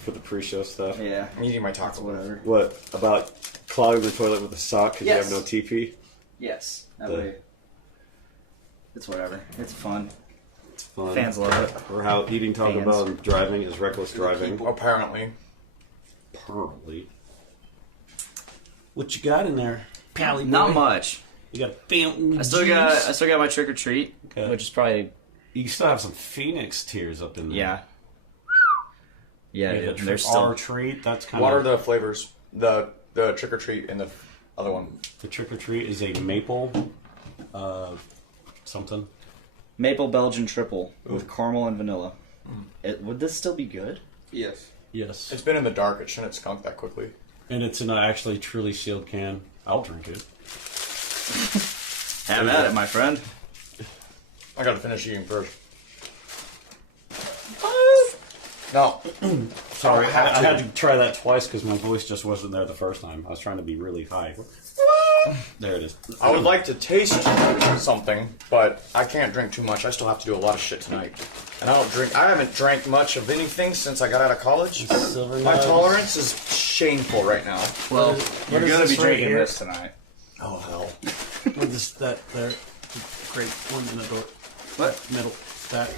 for the pre-show stuff. Yeah. I'm eating my taco. Whatever. What about clogging the toilet with a sock because Yes. you have no TP? Yes. That way. It's whatever. It's fun. It's fun. Fans love it. Or how eating Taco Fans. Bell and driving is reckless driving. Apparently. Apparently. What you got in there, Pally boy? Not much. You got fountain I still got my trick or treat, Okay. which is probably You still have some Phoenix tears up in there. yeah. Yeah, Yeah, dude, the they're our still treat. That's kind What are of the flavors? The trick or treat and the other one. the trick or treat is a maple, something. maple Belgian triple with caramel and vanilla. Would this still be good? Yes. Yes, It's been in the dark. It shouldn't skunk that quickly. and it's in an actually truly sealed can. I'll drink it. Have at it, my friend. I gotta finish eating first. No. Sorry, I have I had to. to try that twice because my voice just wasn't there the first time. I was trying to be really high. There it is. I would like to taste something, but I can't drink too much. I still have to do a lot of shit tonight. And I haven't drank much of anything since I got out of college. Silver My Nugs. tolerance is shameful right now. Well, you're is gonna this be right drinking here? this tonight. Oh, hell. What is that there? Great one in the door. What? Middle. That.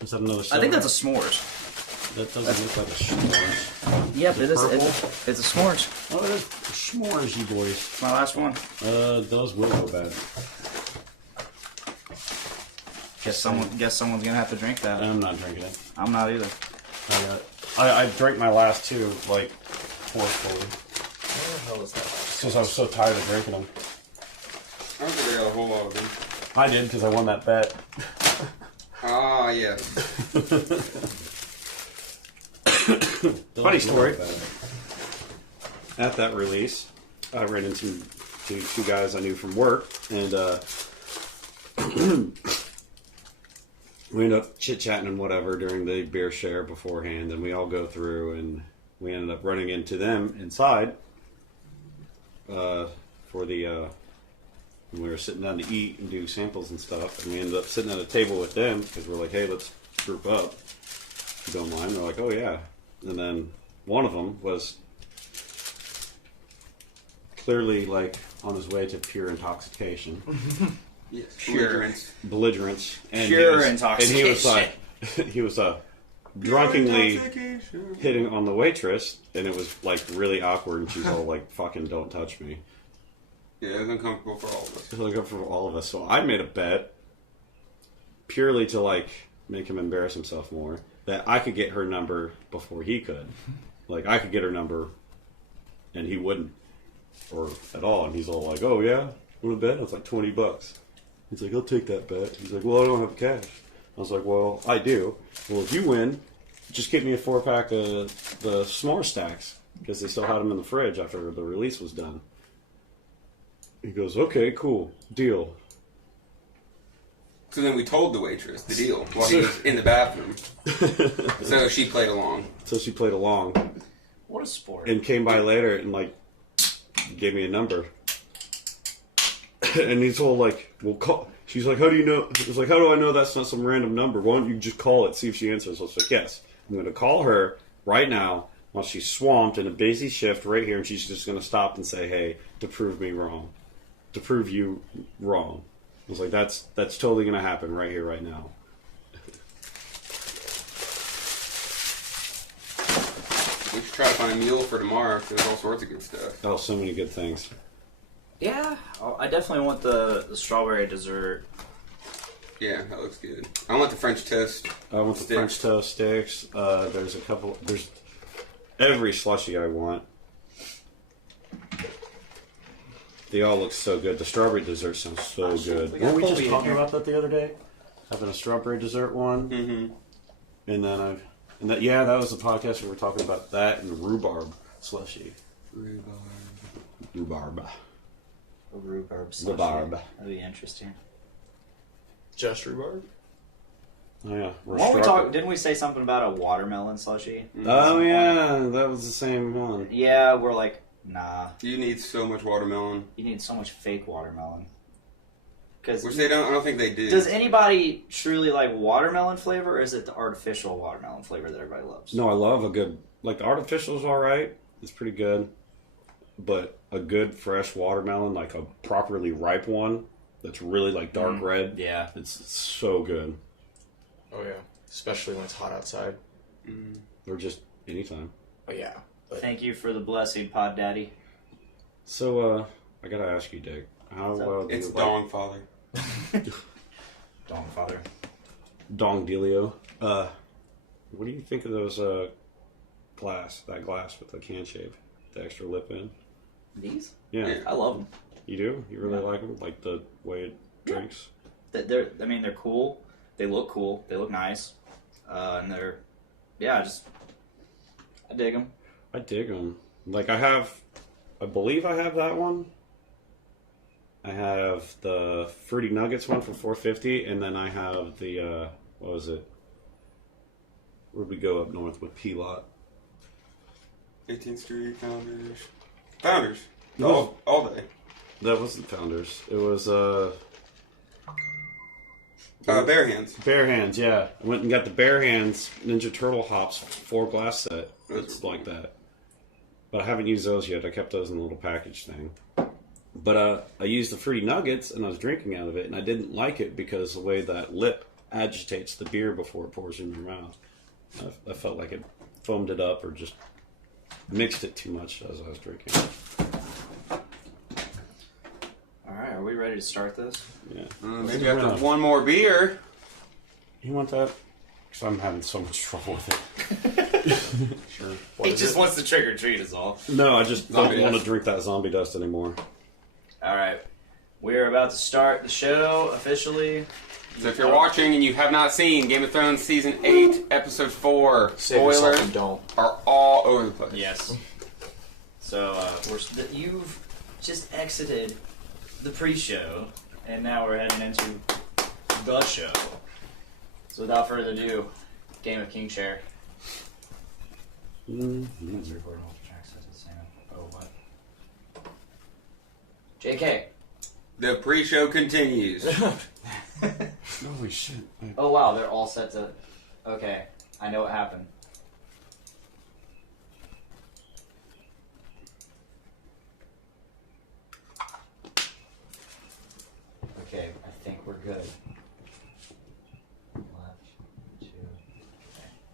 Is that another silver? I think that's a s'mores. That doesn't look like a s'mores. Yep, it is. Purple? It's a s'mores. Oh, it is s'mores, you boys. It's my last one. Those will go bad. Guess someone's gonna have to drink that. I'm not drinking it. I'm not either. I drank my last two, like, forcefully. Where the hell is that? Because I was so tired of drinking them. I don't think I got a whole lot of them. I did, because I won that bet. Ah, yeah. Funny story. At that release, I ran into two guys I knew from work, and we ended up chit-chatting and whatever during the beer share beforehand, and we all go through, and we ended up running into them inside for the when we were sitting down to eat and do samples and stuff, and we ended up sitting at a table with them because we're like, hey, let's group up. If you don't mind. They're like, oh yeah. And then one of them was clearly like on his way to pure intoxication. Yes. Belligerence. Belligerence. And Pure And he was intoxication. like, he was drunkenly hitting on the waitress, and it was like really awkward, and she's all like, fucking don't touch me. Yeah, it was uncomfortable for all of us. It was like for all of us. So I made a bet purely to like make him embarrass himself more that I could get her number before he could. Like I could get her number and he wouldn't, or at all. And he's all like, "Oh yeah, want to bet?" It's like $20. He's like, "I'll take that bet." He's like, "Well, I don't have cash." I was like, "Well, I do." Well, if you win, just get me a 4-pack of the s'more stacks because they still had them in the fridge after the release was done. He goes, "Okay, cool, deal." So then we told the waitress the deal while he was in the bathroom. So she played along. So she played along What a sport. and came by later and like gave me a number. And he's all like, "Well, call." She's like, "How do you know?" He was like, "How do I know that's not some random number? Why don't you just call it, see if she answers?" I was like, "Yes, I'm going to call her right now while she's swamped in a busy shift right here, and she's just going to stop and say, hey, to prove me wrong, to prove you wrong." I was like, that's totally going to happen right here, right now. We should try to find a meal for tomorrow. 'Cause there's all sorts of good stuff. Oh, so many good things. Yeah, I definitely want the strawberry dessert. Yeah, that looks good. I want the French toast. I want the Sticks. French toast sticks. There's a couple. There's every slushie I want. They all look so good. The strawberry dessert sounds so good. we got Weren't we Colby just in talking here. about that the other day? Having a strawberry dessert one, Mm-hmm. and then that was the podcast where we were talking about that and rhubarb slushie. Rhubarb. A rhubarb slushie. Rhubarb. That'd be interesting. Just rhubarb? Oh yeah. Didn't we say something about a watermelon slushie? Oh yeah, that was the same one. Yeah, we're like, nah. You need so much watermelon. You need so much fake watermelon. Because Which they don't. I don't think they do. does anybody truly like watermelon flavor, or is it the artificial watermelon flavor that everybody loves? No, I love a good like the artificial's all right. It's pretty good, but a good fresh watermelon, like a properly ripe one, that's really like dark red. Yeah. It's so good. Oh yeah, especially when it's hot outside. Or just anytime. Oh yeah. But Thank you for the blessing, Pod Daddy. So, I gotta ask you, Dick. How What's up? well do It's you Dong Father. Dong Father. Dong Delio? What do you think of those glass with the can shape, the extra lip in? These? Yeah, Yeah. I love them. you do. You really like them, like the way it drinks. They're cool. They look cool. They look nice. And they're, I dig them. I dig them. Like I believe I have that one. I have the Fruity Nuggets one for $4.50, and then I have the what was it? Where'd we go up north with P-Lot? 18th Street, Founders. Founders. No. All day. That wasn't Founders. It was Bare Hands. Bare Hands. Yeah, I went and got the Bare Hands Ninja Turtle hops 4 glass set. It's like that. But I haven't used those yet. I kept those in a little package thing. But I used the Fruity Nuggets, and I was drinking out of it, and I didn't like it because the way that lip agitates the beer before it pours in your mouth. I felt like it foamed it up or just mixed it too much as I was drinking. All right, are we ready to start this? Yeah. Maybe after one more beer. You want that? Because I'm having so much trouble with it. Sure. He just wants to trick or treat is all. No, I just Zombie don't want to dust. drink that zombie dust anymore. All right, we're about to start the show officially. So if you're watching and you have not seen Game of Thrones Season 8, Episode 4, Save yourself spoilers and don't. are all over the place. Yes. So you've just exited the pre-show, and now we're heading into the show. So without further ado, Game of King Chair. Let's record multiple tracks. That's the same. Oh, what? JK. The pre-show continues. Holy shit. Oh wow, they're all set to. Okay, I know what happened. Okay, I think we're good. Left, 2.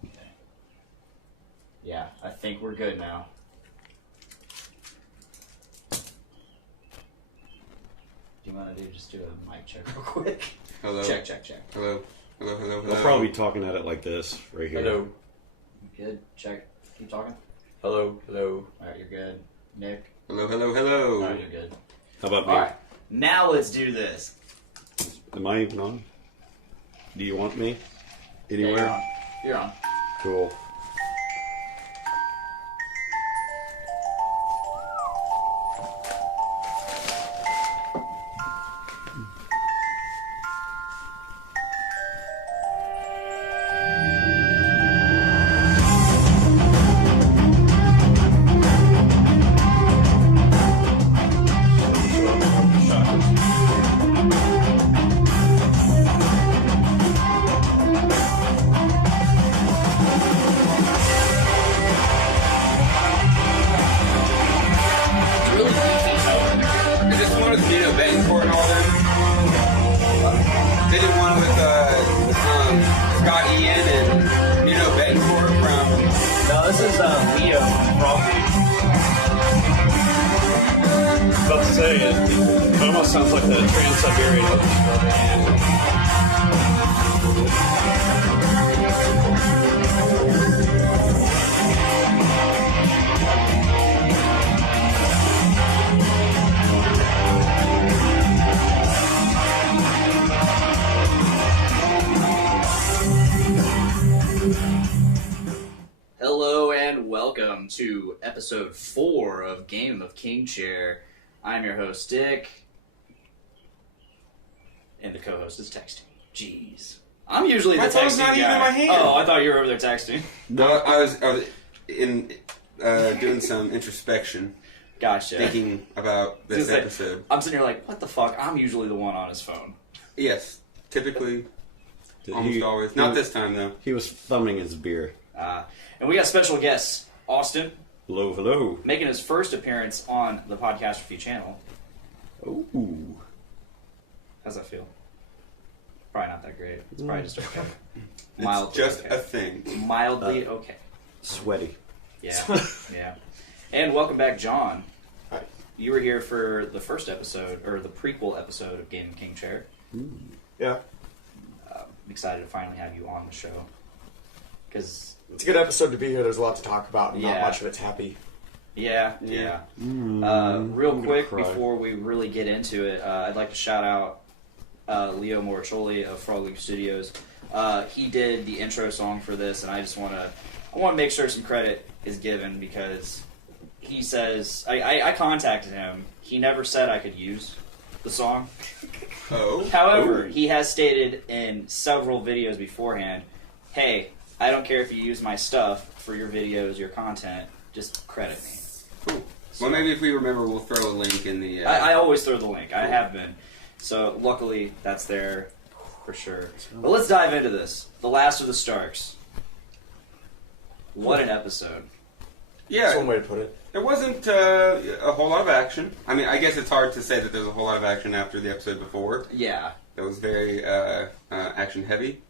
Okay. Yeah, I think we're good now. Do you want to just do a mic check real quick? Hello. Check. Hello. Hello. Hello. They'll probably be talking at it like this right here. Hello. Good. Check. Keep talking. Hello. Hello. All right, you're good. Nick. Hello. Hello. Hello. All right, you're good. How about me? All right, now let's do this. Am I even on? Do you want me? Yeah, Anywhere? you're on. Cool. Is this one with Nino Betancourt and all them? They did one with Scott Ian and Nino Betancourt from. No, this is Leo from About to say it almost sounds like the Trans-Siberian. Hello and welcome to episode 4 of Game of King Chair. I'm your host, Dick. And the co-host is texting. Jeez. I'm usually the My texting phone's not guy. even in my hand. Oh, I thought you were over there texting. No, I was in doing some introspection, Gotcha. thinking about this Just like- episode. I'm sitting here like, what the fuck? I'm usually the one on his phone. Yes, typically, almost He- always. Not this time though. He was thumbing his beer. And we got special guests Austin, Hello, hello. making his first appearance on the Podcast Review channel. Ooh. How's that feel? Probably not that great. It's probably just okay. It's Mildly just okay. a thing. Mildly okay. Sweaty. Yeah, yeah. And welcome back, John. Hi. You were here for the first episode, or the prequel episode of Game King Chair. Yeah. I'm excited to finally have you on the show. Because, It's a good episode to be here. There's a lot to talk about, and not Yeah. much of it's happy. yeah. Real I'm gonna quick, cry. before we really get into it, I'd like to shout out Leo Moricioli of Frog Leap Studios. He did the intro song for this, and I just want to make sure some credit is given because he says I contacted him. He never said I could use the song. Oh. However, he has stated in several videos beforehand, "Hey, I don't care if you use my stuff for your videos, your content. Just credit me." Cool. Well, maybe if we remember, we'll throw a link in the. I always throw the link. I have been. So luckily, that's there for sure. But let's dive into this. The Last of the Starks. What an episode. That's one Yeah, way to put it. there wasn't a whole lot of action. I mean, I guess it's hard to say that there's a whole lot of action after the episode before. Yeah. It was very action heavy.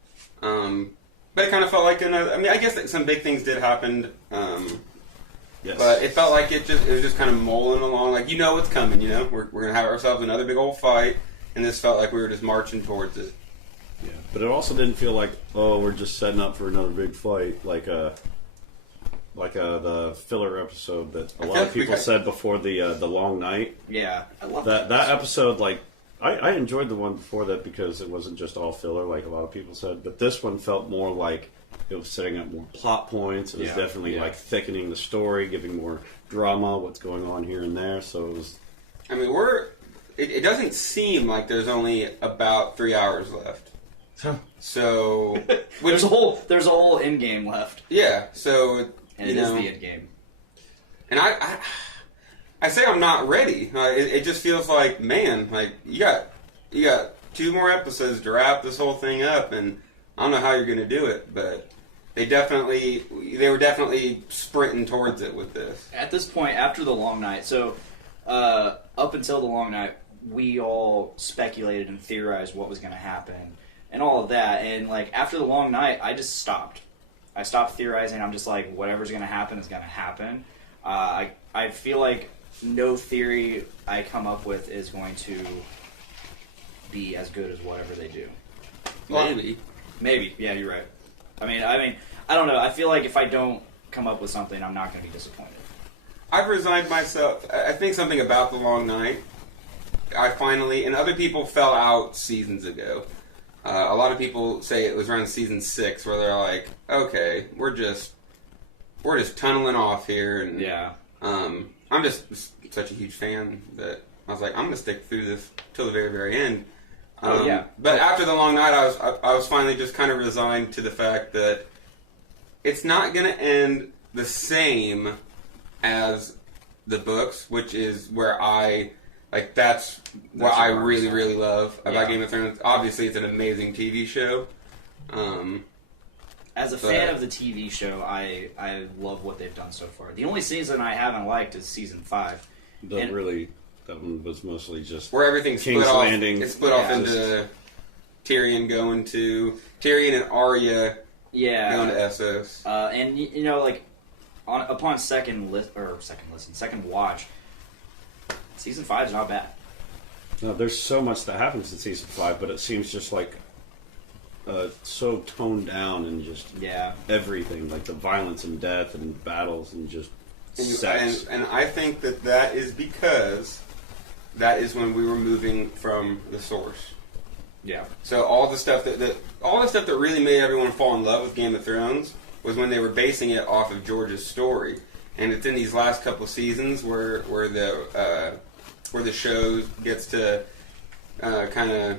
But it kind of felt like I mean, I guess that some big things did happen. Yes. But it felt like it was just kind of mulling along. Like, you know what's coming, you know? We're going to have ourselves another big old fight. And this felt like we were just marching towards it. Yeah, but it also didn't feel like, oh, we're just setting up for another big fight, like the filler episode that a lot of people said before the long night. Yeah. I love That episode, like, I enjoyed the one before that because it wasn't just all filler, like a lot of people said. But this one felt more like it was setting up more plot points. It was Yeah, definitely yeah. like thickening the story, giving more drama, what's going on here and there. So it was. I mean, it doesn't seem like there's only about 3 hours left. So, There's a whole end game left, yeah. So and you it is know, the end game. and I say I'm not ready. It just feels like, man, like you got 2 more episodes to wrap this whole thing up, and I don't know how you're going to do it, but they were definitely sprinting towards it with this. At this point, after the long night, so up until the long night, we all speculated and theorized what was going to happen and all of that. And like after the long night, I just stopped. I stopped theorizing. I'm just like, whatever's going to happen is going to happen. I feel like no theory I come up with is going to be as good as whatever they do. Maybe. Yeah, you're right. I mean, I don't know. I feel like if I don't come up with something, I'm not going to be disappointed. I've resigned myself. I think something about the long night. I finally, and other people fell out seasons ago. A lot of people say it was around season 6 where they're like, okay, we're just tunneling off here, and Yeah. I'm just such a huge fan that I was like, I'm gonna stick through this till the very, very end. Yeah. But after the long night, I was finally just kind of resigned to the fact that it's not gonna end the same as the books, which is where that's what I your really, heart really love about Yeah. Game of Thrones. Obviously, it's an amazing TV show. As a fan of the TV show, I love what they've done so far. The only season I haven't liked is season 5. That one was mostly just Where everything's King's split Landing. off. It's split off Yeah. into Tyrion going to Tyrion and Arya going Yeah. to Essos. And you know, like upon second watch, season 5 is not bad. No, there's so much that happens in season 5, but it seems just like so toned down and just Yeah. everything, like the violence and death and battles and just sex. And I think that is because that is when we were moving from the source. Yeah. So all the stuff that really made everyone fall in love with Game of Thrones was when they were basing it off of George's story, and it's in these last couple of seasons where the show gets to kind of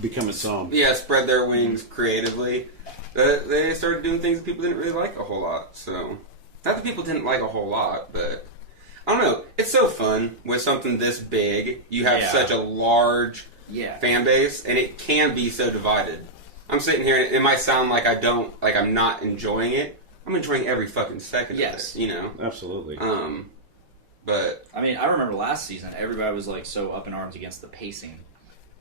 Become its own. spread their wings creatively. They started doing things that people didn't really like a whole lot. So not that people didn't like a whole lot, but I don't know. It's so fun with something this big. You have Yeah. such a large Yeah. fan base, and it can be so divided. I'm sitting here, and it might sound like I'm not enjoying it, I'm enjoying every fucking second Yes. of it, you know? Absolutely. But I mean, I remember last season, everybody was like so up in arms against the pacing.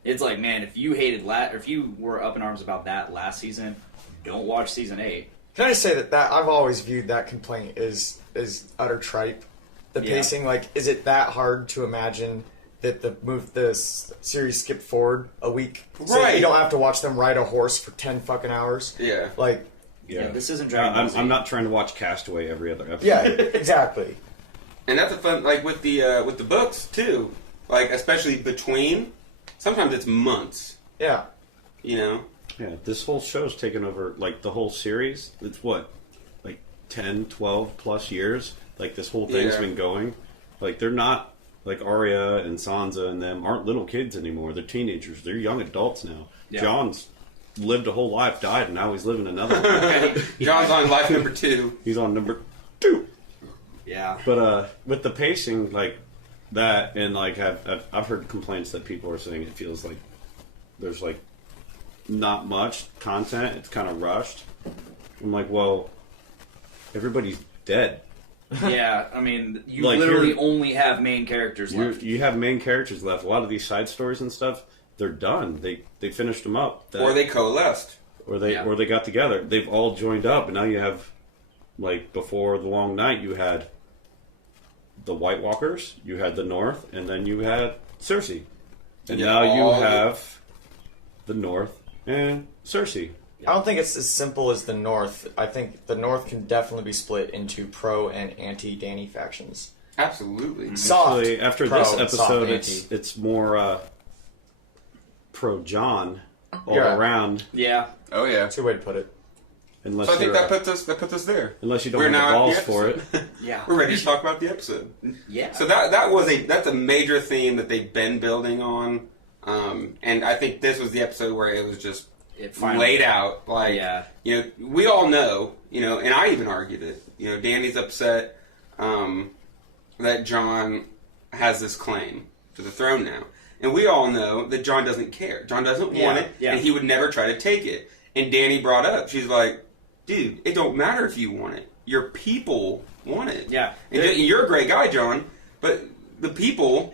It's like, man, if you hated or if you were up in arms about that last season, don't watch season 8. Can I say that I've always viewed that complaint as utter tripe. The Yeah. pacing, like, is it that hard to imagine that the series skipped forward a week? So Right. you don't have to watch them ride a horse for 10 fucking hours. yeah. Like, Yeah, this isn't Dragon Ball Z. I'm not trying to watch Castaway every other episode. yeah, exactly. And that's a fun, like with the books too, like especially between. Sometimes it's months, Yeah. you know. Yeah, this whole show's taken over, like, the whole series. It's what? Like, 10, 12 plus years? Like, this whole thing's Yeah. been going. Like, they're not, like, Arya and Sansa and them aren't little kids anymore. They're teenagers. They're young adults now. Yeah. John's lived a whole life, died, and now he's living another one. John's on life number 2. He's on number 2. Yeah. But with the pacing, like, that, and, like, I've heard complaints that people are saying it feels like there's, like, not much content. It's kind of rushed. I'm like, well, everybody's dead. Yeah, I mean, you Like, literally you're- only have main characters left. You have main characters left. A lot of these side stories and stuff, they're done. They finished them up. Or they coalesced. or they Yeah. or they got together. They've all joined up, and now you have, like, before the Long Night, you had the White Walkers, you had the North, and then you had Cersei, and Yeah, now you all- have the North and Cersei. I don't think it's as simple as the North. I think the North can definitely be split into pro and anti-Danny factions. Absolutely. Soft Actually, after pro, this soft episode, anti. it's more pro John all Yeah. around. Yeah. Oh yeah. That's a good way to put it. Unless So I think you're, that puts us there. unless you don't We're have the now at balls the for it. episode. Yeah. We're ready to talk about the episode. Yeah. So that's a major theme that they've been building on, and I think this was the episode where it was just It finally- laid out. Like, Yeah. you know, we all know, you know, and I even argued it. You know, Danny's upset that John has this claim to the throne now, and we all know that John doesn't care. John doesn't want Yeah, it, yeah. and he would never try to take it. And Danny brought up, she's like, dude, it don't matter if you want it. Your people want it. Yeah. And you're a great guy, John, but the people,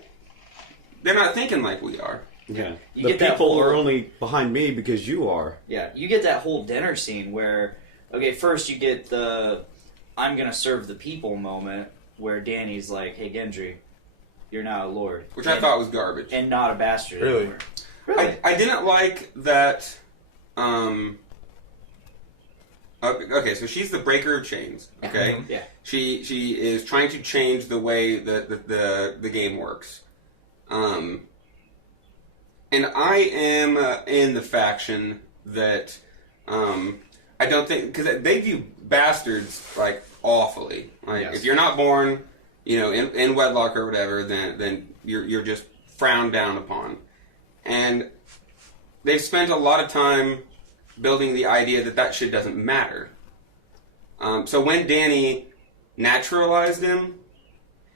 they're not thinking like we are. Yeah, You the get that people whole- are only behind me because you are. Yeah, you get that whole dinner scene where, okay, first you get the I'm going to serve the people moment where Danny's like, hey, Gendry, you're now a lord. Which I thought was garbage. And not a bastard Really? anymore. Really? I didn't like that. Okay, so she's the breaker of chains. Okay, Yeah. she is trying to change the way that the game works. And I am in the faction that I don't think, because they view bastards like awfully. Like, Yes. if you're not born, you know, in wedlock or whatever, then you're just frowned down upon. And they've spent a lot of time building the idea that shit doesn't matter. So when Danny naturalized him,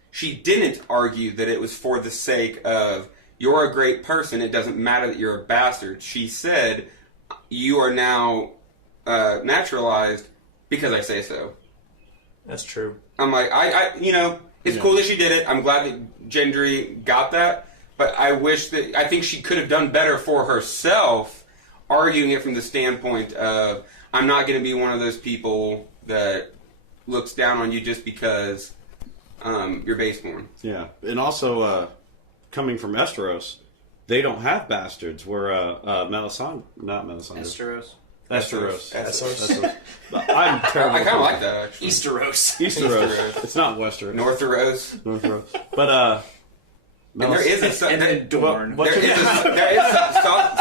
she didn't argue that it was for the sake of, you're a great person, it doesn't matter that you're a bastard. She said, you are now naturalized because I say so. That's true. I'm like, I you know, it's cool that she did it. I'm glad that Gendry got that. But I think she could have done better for herself, arguing it from the standpoint of, I'm not going to be one of those people that looks down on you just because you're baseborn. Yeah, and also coming from Esteros, they don't have bastards. Where Melisandre, not Melisandre, Esteros. Esteros. Essos. But I'm terrible. I kind of like that, actually. Easteros. Easteros. Easteros. It's not Westeros. Northeros. Northeros. But And there is a... And then Dorne. What- There is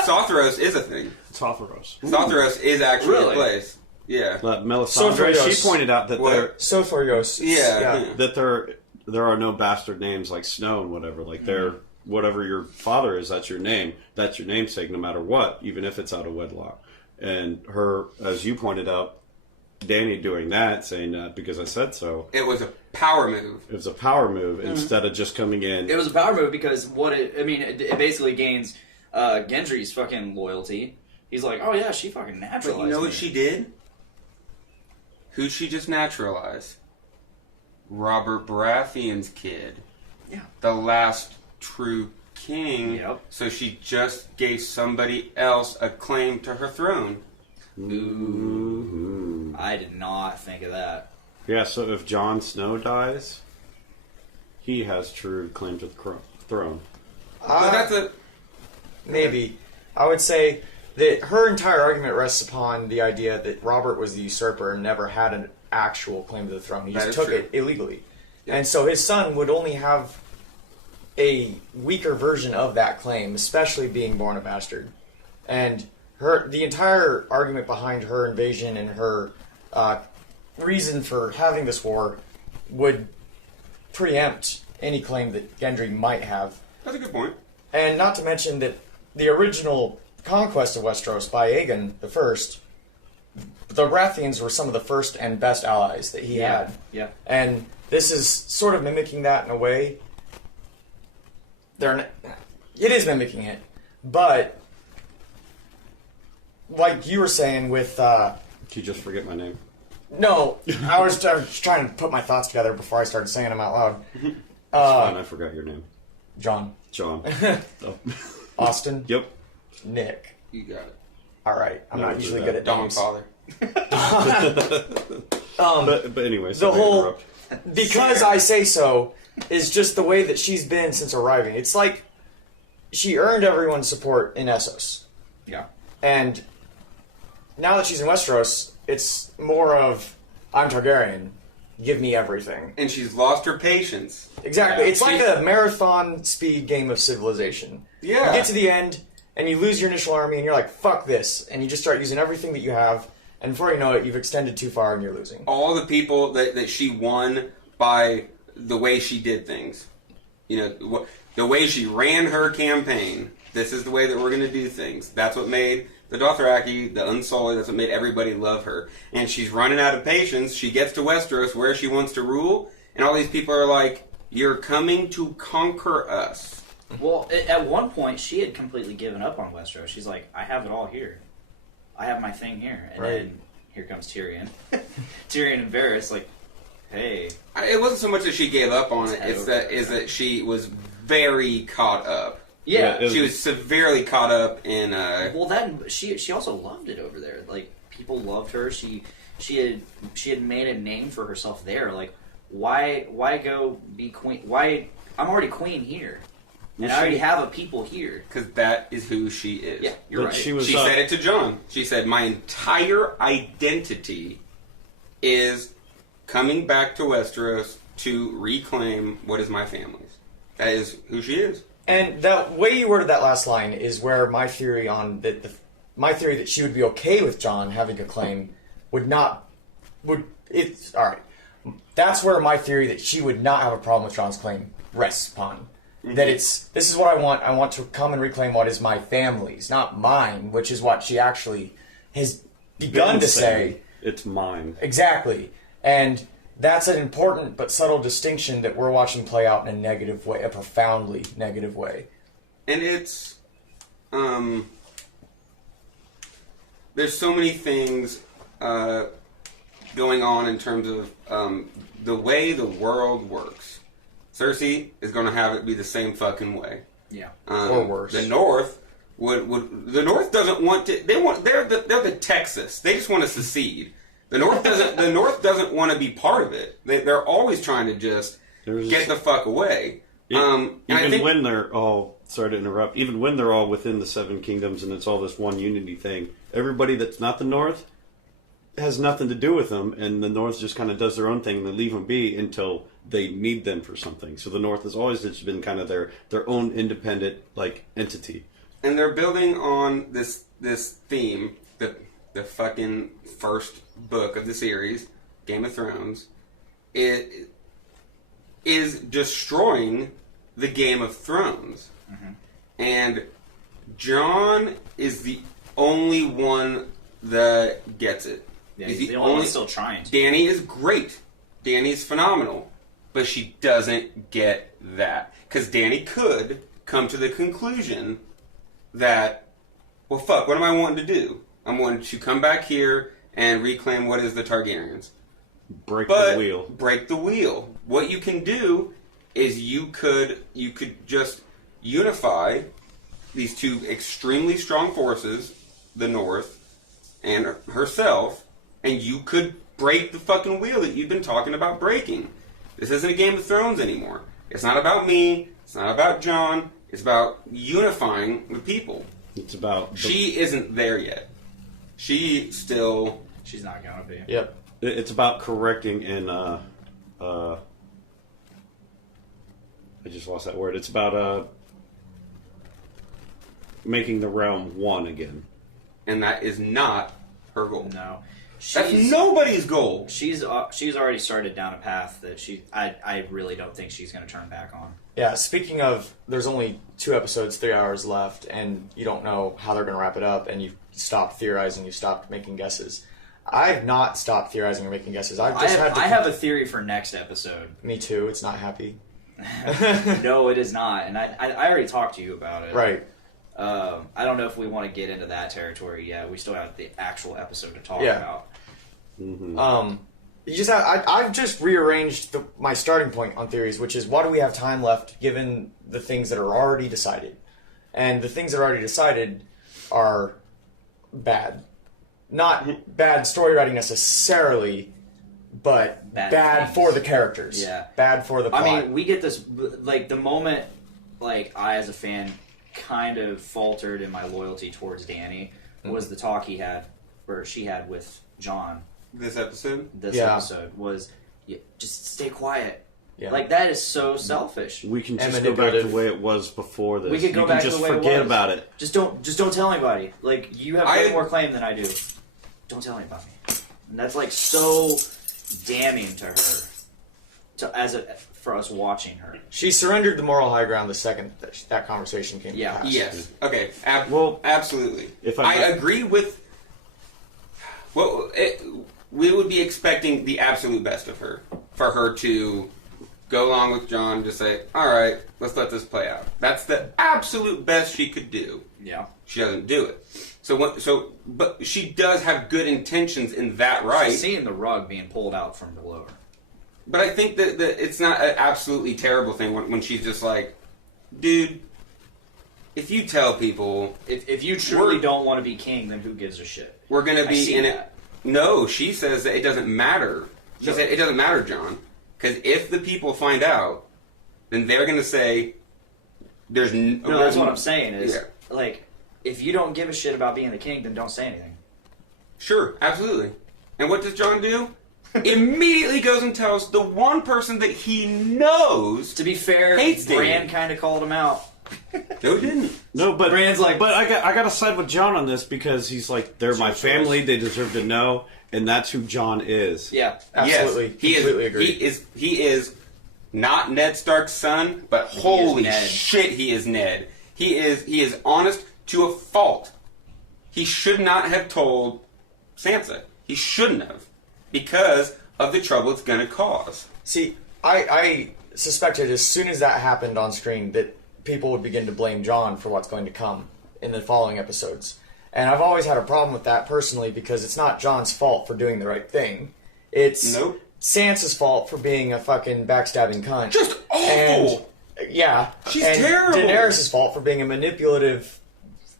Sotheros is a thing. Sotheros. Sotheros is actually Really? a place. Yeah. But Melisandre, Sophorios. she pointed out that What? Sophorios. Yeah. there are no bastard names like Snow and whatever. Like they're whatever your father is, that's your name. That's your namesake, no matter what, even if it's out of wedlock. And her, as you pointed out, Danny doing that, saying that because I said so. It was a power move. It was a power move instead of just coming in. It was a power move because it basically gains Gendry's fucking loyalty. He's like, oh yeah, she fucking naturalized But you know me. what she did? Who'd she just naturalize? Robert Baratheon's kid. Yeah. The last true king. Yep. So she just gave somebody else a claim to her throne. Ooh. I did not think of that. Yeah, so if Jon Snow dies, he has true claim to the throne. But that's a... Maybe. I would say that her entire argument rests upon the idea that Robert was the usurper and never had an actual claim to the throne. He That just is took true. it illegally. Yeah. And so his son would only have a weaker version of that claim, especially being born a bastard. And the entire argument behind her invasion and her reason for having this war would preempt any claim that Gendry might have. That's a good point. And not to mention that the original conquest of Westeros by Aegon the First, the Baratheons were some of the first and best allies that he had. Yeah. And this is sort of mimicking that in a way. It is mimicking it, but like you were saying with Did you just forget my name? no, I was trying to put my thoughts together before I started saying them out loud. It's fine, I forgot your name. John, John. Oh. Austin, Yep. Nick. You got it. All right, I'm No, not do usually that. good at Don names. Father. But anyway, The sorry to whole interrupt. because I say so is just the way that she's been since arriving. It's like she earned everyone's support in Essos, Yeah. and now that she's in Westeros, it's more of I'm Targaryen. Give me everything. And she's lost her patience. Exactly. Yeah. It's like a marathon speed game of Civilization. Yeah. You get to the end, and you lose your initial army, and you're like, fuck this. And you just start using everything that you have, and before you know it, you've extended too far and you're losing. All the people that she won by the way she did things. You know, the way she ran her campaign. This is the way that we're going to do things. That's what made the Dothraki, the Unsullied, that's what made everybody love her. And she's running out of patience. She gets to Westeros where she wants to rule, and all these people are like, you're coming to conquer us. Well, at one point, she had completely given up on Westeros. She's like, I have it all here. I have my thing here. And Right. then here comes Tyrion. Tyrion and Varys, like, hey. It wasn't so much that she gave up on it, Head it's over that there. is that she was very caught up. Yeah. Yeah, She was severely caught up in Well, then she also loved it over there. Like, people loved her. She had made a name for herself there. Like, why go be queen? Why I'm already queen here, and I already have a people here. because that is who she is. Yeah, you're But right. she was She said it to John. She said, my entire identity is coming back to Westeros to reclaim what is my family's. That is who she is. And the way you worded that last line is where my theory on my theory that she would be okay with John having a claim it's all right. That's where my theory that she would not have a problem with John's claim rests upon. Mm-hmm. That this is what I want. I want to come and reclaim what is my family's, not mine, which is what she actually has begun to say. It's mine. Exactly. And that's an important but subtle distinction that we're watching play out in a negative way, a profoundly negative way. And it's, there's so many things going on in terms of the way the world works. Cersei is going to have it be the same fucking way. Yeah. Or worse. The North the North doesn't want to. They're the Texas. They just want to secede. The North doesn't want to be part of it. They're always trying to just get the fuck away. And I Even think, when they're all, sorry to interrupt, even when they're all within the Seven Kingdoms and it's all this one unity thing, everybody that's not the North has nothing to do with them, and the North just kind of does their own thing and they leave them be until they need them for something. So the North has always just been kind of their own independent entity. and they're building on this theme, the fucking first book of the series, Game of Thrones, it is destroying the Game of Thrones. Mm-hmm. And Jon is the only one that gets it. Yeah, he's the only one still trying to. Dany is great. Dany's phenomenal. But she doesn't get that. Because Dany could come to the conclusion that, well, fuck, what am I wanting to do? I'm wanting to come back here and reclaim what is the Targaryens. break but the wheel. break the wheel. What you can do is you could just unify these two extremely strong forces, the North and herself, and you could break the fucking wheel that you've been talking about breaking. This isn't a Game of Thrones anymore. It's not about me. It's not about Jon. It's about unifying the people. It's about She isn't there yet. She's not gonna be. Yep. it's about correcting and I just lost that word. It's about making the realm one again. And that is not her goal. No, That's nobody's goal. She's already started down a path that I really don't think she's going to turn back on. Yeah, speaking of, there's only 2 episodes, 3 hours left, and you don't know how they're going to wrap it up, and you've stopped theorizing, you've stopped making guesses. I've not stopped theorizing or making guesses. I have a theory for next episode. Me too, it's not happy. No, it is not, and I already talked to you about it. Right. I don't know if we want to get into that territory yet. We still have the actual episode to talk Yeah. about. Mm-hmm. I've just rearranged my starting point on theories, which is why do we have time left given the things that are already decided? And the things that are already decided are bad. Not bad story writing necessarily, but bad things. for the characters. Yeah. Bad for the plot. I mean, we get this, like, the moment, like, I as a fan kind of faltered in my loyalty towards Dany was the talk she had with Jon. This episode? This Yeah. episode was, just stay quiet. Yeah. Like, that is so selfish. We can And just go back the manipulative. way it was before this. We could go you back can to just the way it forget was. about it. Just don't tell anybody. Like, you have way more claim than I do. Don't tell anybody. And that's, like, so damning to her. For us watching her. she surrendered the moral high ground the second that conversation came Yeah. to pass. Yes. Okay. Well, absolutely. if I agree with. Well, we would be expecting the absolute best of her, for her to go along with Jon and just say, "All right, let's let this play out." That's the absolute best she could do. Yeah. She doesn't do it. But she does have good intentions in that right. She's seeing the rug being pulled out from below her. But I think that it's not an absolutely terrible thing when she's just like, dude, if you tell people If you truly don't want to be king, then who gives a shit? we're going to I be see in that. it. No, she says that it doesn't matter. She said it doesn't matter, Jon. Because if the people find out, then they're going to say, there's No, that's what I'm saying is, Yeah. like, if you don't give a shit about being the king, then don't say anything. Sure, absolutely. And what does Jon do? Immediately goes and tells the one person that he knows. To be fair, Hates Bran Dany. kind of called him out. No, he didn't. No, but Brand's like- but I got to side with John on this because he's like, they're my your family. choice. They deserve to know, and that's who John is. Yeah. Absolutely. Yes, he Completely is. agree. He is not Ned Stark's son, but holy Ned. shit, he is Ned. He is honest to a fault. He should not have told Sansa. He shouldn't have, because of the trouble it's going to cause. See, I suspected as soon as that happened on screen that people would begin to blame Jon for what's going to come in the following episodes. And I've always had a problem with that personally because it's not Jon's fault for doing the right thing. It's Nope. Sansa's fault for being a fucking backstabbing cunt. Just awful. And, yeah. She's and terrible. Daenerys' fault for being a manipulative,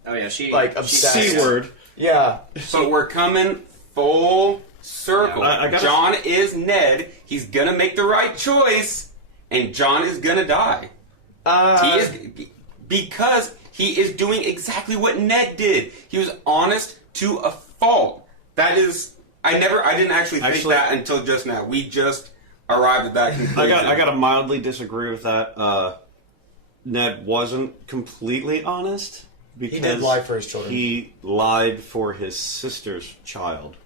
Oh, yeah, she... like, she- obsessed. C word. yeah. But we're coming full circle. I gotta- Jon is Ned. He's going to make the right choice, and Jon is going to die. He is, because he is doing exactly what Ned did. He was honest to a fault. That is, I didn't actually think that until just now. We just arrived at that conclusion. I got to mildly disagree with that. Ned wasn't completely honest because He did lie for his children. He lied for his sister's child.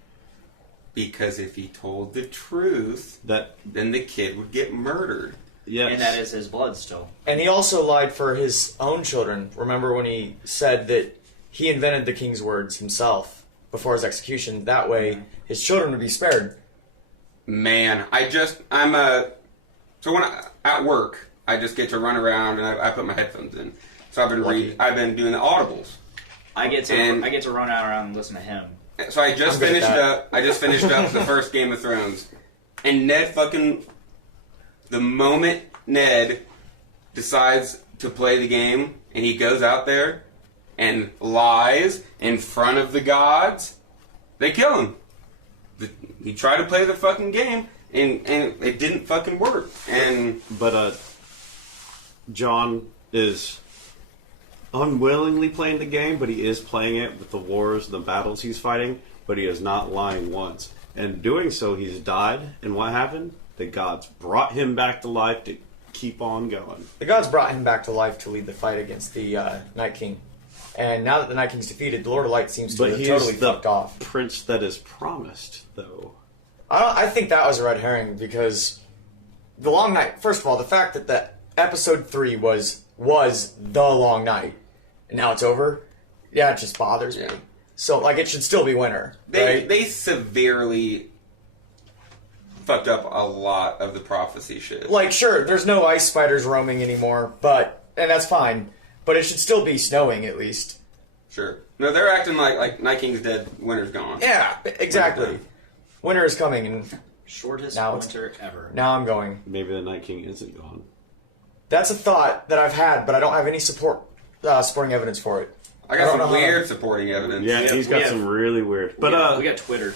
Because if he told the truth, That then the kid would get murdered. yes, And that is his blood still. And he also lied for his own children. Remember when he said that he invented the king's words himself before his execution? That way, his children would be spared. Man, so when at work, I just get to run around and I put my headphones in. So I've been doing the audibles. I get to run out around and listen to him. So I just I'm good at finished that. up. I just finished up the first Game of Thrones, And Ned fucking... The moment Ned decides to play the game and he goes out there and lies in front of the gods, they kill him. He tried to play the fucking game and it didn't fucking work. But John is unwillingly playing the game, but he is playing it with the wars, the battles he's fighting, but he is not lying once. And doing so, he's died, and what happened? The gods brought him back to life to keep on going. The gods brought him back to life to lead the fight against the Night King. And now that the Night King's defeated, the Lord of Light seems to But have he totally is the fucked off. prince that is promised, though. I think that was a red herring because the Long Night. First of all, the fact that the episode 3 was the Long Night, and now it's over. Yeah, it just bothers me. So like, it should still be winter. Right? They severely fucked up a lot of the prophecy shit. Like, sure, there's no ice spiders roaming anymore, and that's fine. But it should still be snowing at least. Sure. No, they're acting like Night King's dead, winter's gone. Yeah, exactly. Winter is coming, and Shortest Now winter ever. now I'm going. Maybe the Night King isn't gone. That's a thought that I've had, but I don't have any supporting evidence for it. I I don't got know some how- weird supporting evidence. Yeah, he's got we have- some really weird. But we got Twitter.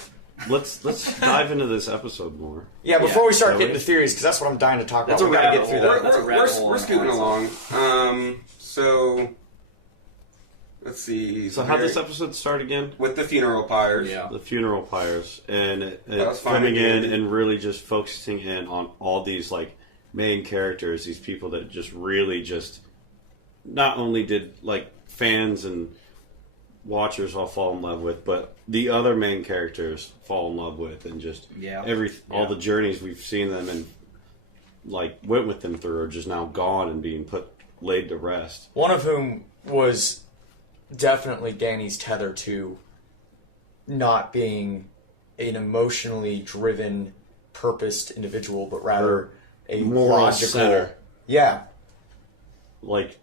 let's dive into this episode more. Yeah, before we start Shall getting we? to theories, because that's what I'm dying to talk That's about. We a gotta rabbit get through hole. that. That's a rabbit hole We're in scooting itself. along. So let's see. So how this episode start again? with the funeral pyres. Yeah. The funeral pyres, and it was fine coming in again. and really just focusing in on all these like main characters, these people that just really just not only did like fans and watchers all fall in love with, but the other main characters fall in love with, and just all the journeys we've seen them and like went with them through are just now gone and being laid to rest. One of whom was definitely Danny's tether to not being an emotionally driven, purposed individual, but rather a Moral logical center. Yeah, Like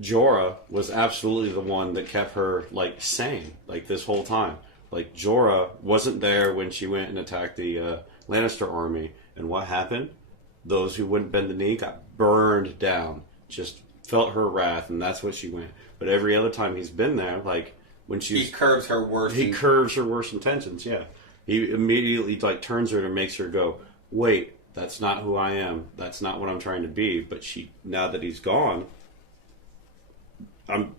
Jorah was absolutely the one that kept her like sane like this whole time. Like Jorah wasn't there when she went and attacked the Lannister army, and what happened? Those who wouldn't bend the knee got burned down. Just felt her wrath, and that's what she went. But every other time he's been there, like when He she's curbs her worst. he curves her worst intentions. Yeah, he immediately like turns her and makes her go, "Wait, that's not who I am. That's not what I'm trying to be." But now that he's gone, I'm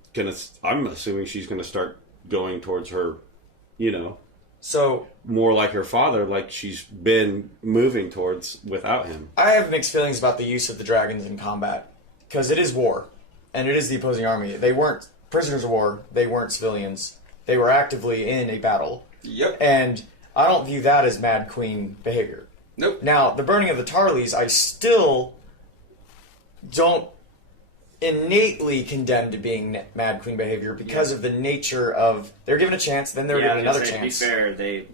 assuming she's gonna start going towards her, so more like her father, like she's been moving towards without him. I have mixed feelings about the use of the dragons in combat, because it is war, and it is the opposing army. They weren't prisoners of war, they weren't civilians. They were actively in a battle. Yep. And I don't view that as Mad Queen behavior. Nope. Now, the burning of the Tarleys, I still don't innately condemn to being Mad Queen behavior because of the nature of they're given a chance, then they're given another chance. To be fair, they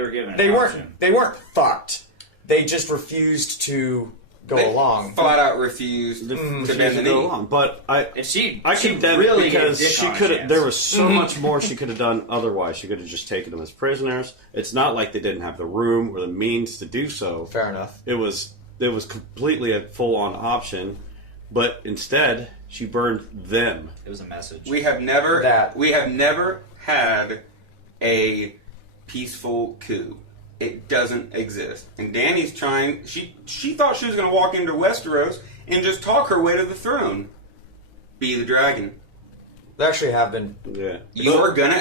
were given. They weren't fucked. They just refused to go They along. Flat out refused to She bend the doesn't go knee. along. But I she condemn really it because gave Dick she on a could have. chance. There was so much more she could have done otherwise. She could have just taken them as prisoners. It's not like they didn't have the room or the means to do so. Fair enough. It was completely a full on option, but instead she burned them. It was a message. We have never That- had a peaceful coup. It doesn't exist. And Dany's trying. She thought she was going to walk into Westeros and just talk her way to the throne. Be the dragon. They actually have been. Uh, Yeah.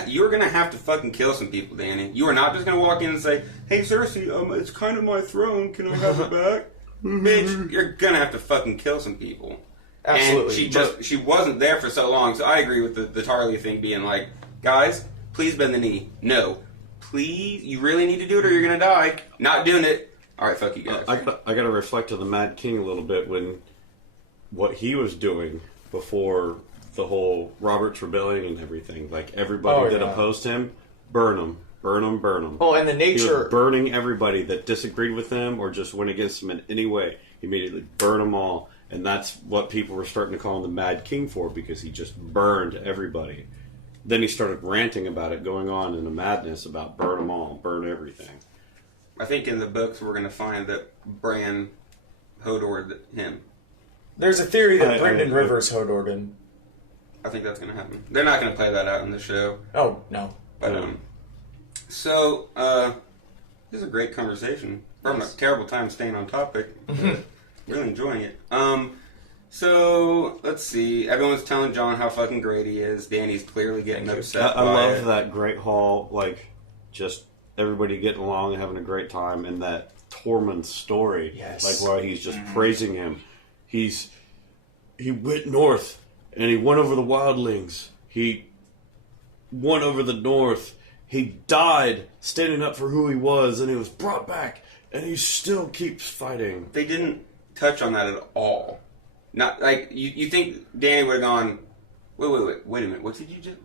You're gonna have to fucking kill some people, Dany. You are not just gonna walk in and say, "Hey, Cersei, it's kind of my throne. Can I have it back?" Bitch, you're gonna have to fucking kill some people. Absolutely. And she wasn't there for so long. So I agree with the Tarly thing being like, guys, please bend the knee. No, please, you really need to do it or you're gonna die. Not doing it. All right, fuck you guys. I got to reflect on the Mad King a little bit when what he was doing before the whole Robert's Rebellion and everything. Like everybody that opposed him, burn them, burn them, burn them. Well, and the He nature. was burning everybody that disagreed with him or just went against him in any way. He immediately burn them all, and that's what people were starting to call him the Mad King for, because he just burned everybody. Then he started ranting about it, going on in a madness about burn them all, burn everything. I think in the books we're going to find that Bran Hodored him. There's a theory that I- Brendan I- Rivers Hodored him. I think that's going to happen. They're not going to play that out in the show. Oh, no. But, Yeah. so, this is a great conversation. We're having a terrible time staying on topic. Really enjoying it. So, let's see. Everyone's telling John how fucking great he is. Danny's clearly getting Thank you. upset I by love it. that Great Hall, like, just everybody getting along and having a great time, and that Tormund story, Yes. like where he's just praising him. He went north and he won over the wildlings. He won over the north. He died standing up for who he was, and he was brought back, and he still keeps fighting. They didn't touch on that at all. Not like you think Danny would have gone. Wait a minute. What did you do?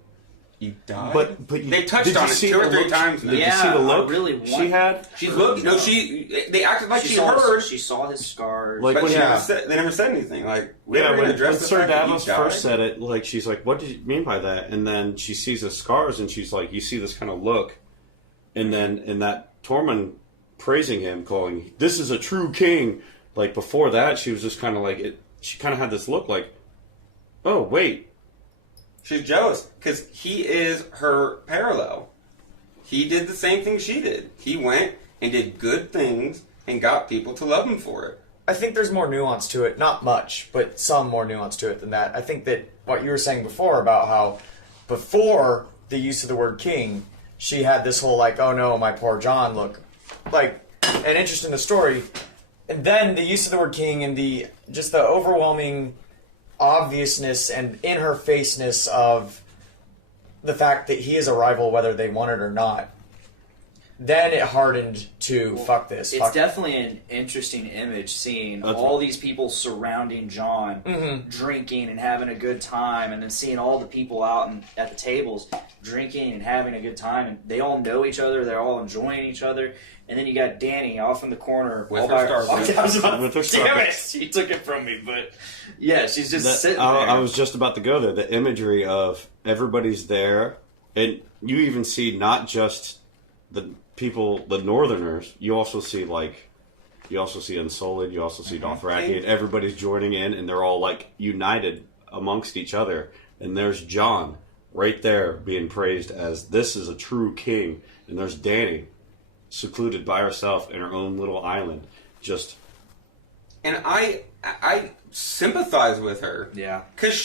You died. But you, they touched did you on it see 2 or the 3 look- times now. Did Yeah, you see the I look really want- she had? She's looking. No, they acted like she heard. She saw his scars. Like, But when they never said anything. Like, we Yeah, never when addressed the Sir fact that he Davos died. first said it, like, she's like, what did you mean by that? And then she sees the scars, and she's like, you see this kind of look. And then in that Tormund praising him, calling, this is a true king. Like, before that, she was just kind of like, she kind of had this look like, oh, wait. She's jealous because he is her parallel. He did the same thing she did. He went and did good things and got people to love him for it. I think there's more nuance to it. Not much, but some more nuance to it than that. I think that what you were saying before about how before the use of the word king, she had this whole like, oh no, my poor John look. Like, an interest in the story. And then the use of the word king and the just the overwhelming obviousness and in her faceness of the fact that he is a rival whether they want it or not. Then it hardened to fuck this. It's Fuck. definitely an interesting image seeing That's all these people surrounding John, Mm-hmm. drinking and having a good time, and then seeing all the people out at the tables drinking and having a good time, and they all know each other, they're all enjoying each other, and then you got Danny off in the corner With all her by Starbucks. I was about, With her damn it, Starbucks. she took it from me, but yeah, she's just That- sitting I, there. I was just about to go there. The imagery of everybody's there, and you even see not just the people, the Northerners. You also see Unsullied. You also see Dothraki, and everybody's joining in, and they're all like united amongst each other. And there's John right there being praised as this is a true king, and there's Dany secluded by herself in her own little island, just. And I sympathize with her. Yeah. Because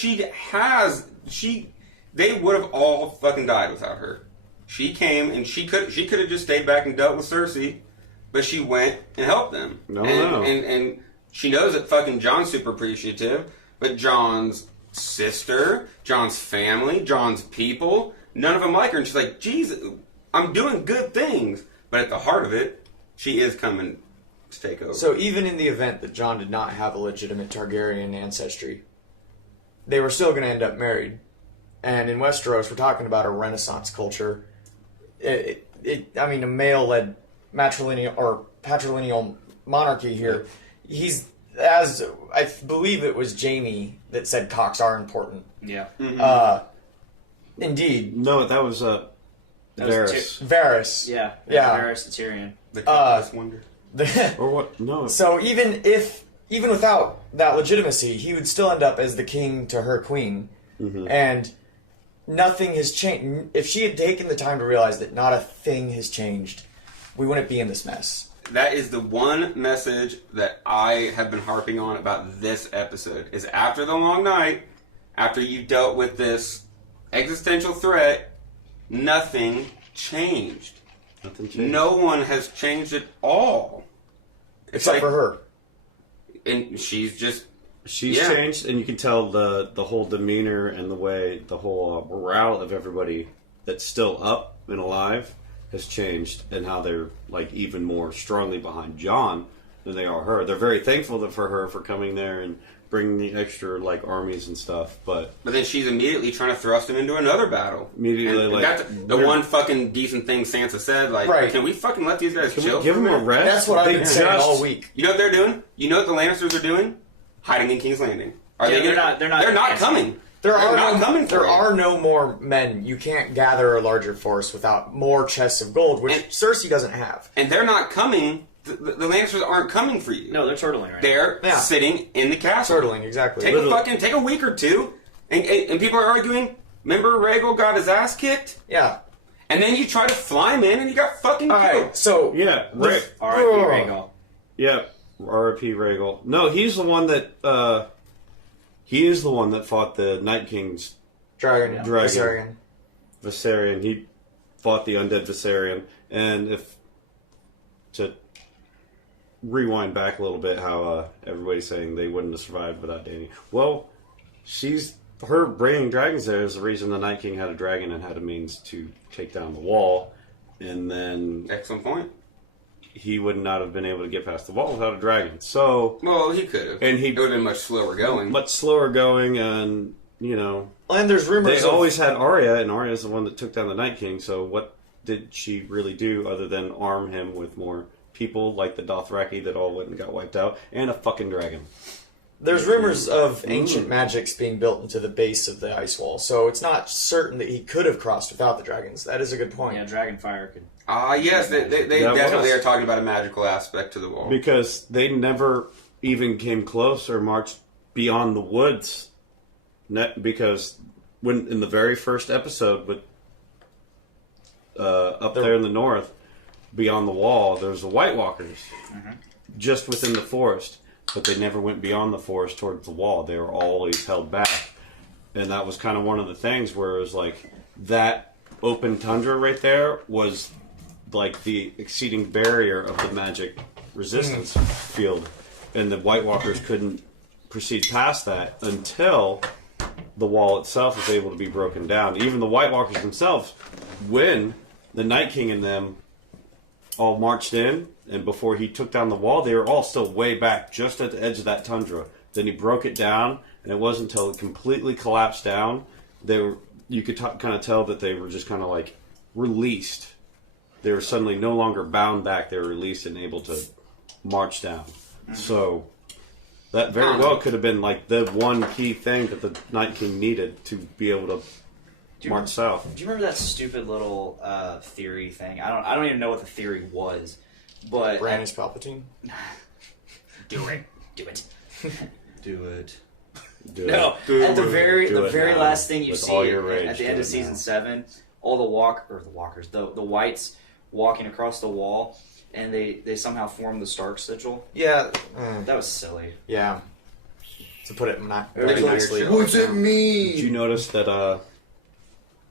they would have all fucking died without her. She came and she could have just stayed back and dealt with Cersei, but she went and helped them. No. And she knows that fucking John's super appreciative, but John's sister, John's family, John's people, none of them like her. And she's like, Jesus, I'm doing good things. But at the heart of it, she is coming to take over. So even in the event that John did not have a legitimate Targaryen ancestry, they were still going to end up married. And in Westeros, we're talking about a Renaissance culture. A male-led patrilineal monarchy here. He's, as I believe it was Jaime that said cocks are important. yeah. Indeed, No, that was That was Varys. Varys. Yeah. Yeah. Varys and Tyrion. the countless wonder. Or what? No. So even without that legitimacy, he would still end up as the king to her queen, and nothing has changed. If she had taken the time to realize that not a thing has changed, we wouldn't be in this mess. That is the one message that I have been harping on about this episode. Is after the long night, after you dealt with this existential threat, nothing changed. Nothing changed. No one has changed at all. It's Except for her. And she's just She's Yeah. changed, and you can tell the whole demeanor and the way the whole morale of everybody that's still up and alive has changed, and how they're like even more strongly behind John than they are her. They're very thankful for her for coming there and bringing the extra like armies and stuff, but But then she's immediately trying to thrust him into another battle. Immediately, And like, that's the we're- one fucking decent thing Sansa said. Like, Right. can we fucking let these guys can chill? we give for them a minute? rest? That's what I've They been saying just- all week. You know what they're doing? You know what the Lannisters are doing? Hiding in King's Landing. Are Yeah, they? they're not They're not dancing. coming. There They're are not coming for there you. are no more men. You can't gather a larger force without more chests of gold, which And- Cersei doesn't have. And they're not coming. The Lannisters aren't coming for you. No, they're turtling right now. They're Yeah. sitting in the castle. Turtling, exactly. Take a week or two, and people are arguing. Remember, Rhaegal got his ass kicked, Yeah. and then you try to fly him in, and you got fucking All killed. right. So Yeah, right. R.I.P. Oh. Rhaegal. Yeah, R.I.P. Rhaegal. No, he's the one that he is the one that fought the Night King's Dragon. Dragon. Viserion. He fought the undead Viserion, and if to rewind back a little bit, how everybody's saying they wouldn't have survived without Dany. Well, her bringing dragons there is the reason the Night King had a dragon and had a means to take down the wall, and then Excellent point. he would not have been able to get past the wall without a dragon. So Well, he could have. And he- it would have been much slower going. much slower going, and And there's rumors they of always had Arya, and Arya's the one that took down the Night King. So what did she really do other than arm him with more people like the Dothraki that all went and got wiped out, and a fucking dragon? There's rumors of ancient magics being built into the base of the ice wall, so it's not certain that he could have crossed without the dragons. That is a good point. Yeah, Dragonfire could. Yes, they That definitely was. are talking about a magical aspect to the wall. Because they never even came close or marched beyond the woods. Because when in the very first episode with up there in the north, beyond the wall, there's the White Walkers just within the forest, but they never went beyond the forest towards the wall. They were always held back, and that was kind of one of the things where it was like that open tundra right there was like the exceeding barrier of the magic resistance field, and the White Walkers couldn't proceed past that until the wall itself was able to be broken down. Even the White Walkers themselves, when the Night King and them all marched in, and before he took down the wall, they were all still way back, just at the edge of that tundra. Then he broke it down, and it wasn't until it completely collapsed down, you could kind of tell that they were just kind of like released. They were suddenly no longer bound back. They were released and able to march down. So that very well could have been like the one key thing that the Night King needed to be able to march south. Do you remember that stupid little theory thing? I don't even know what the theory was, but Rhaenys Palpatine. do it. Do it. Do No, it. at the Do very it now. last thing you With see all your rage, at the do end it of season now. 7, all the whites walking across the wall, and they somehow form the Stark sigil. Yeah. That was silly. Yeah. To put it Very nicely. weird shit. Did you notice that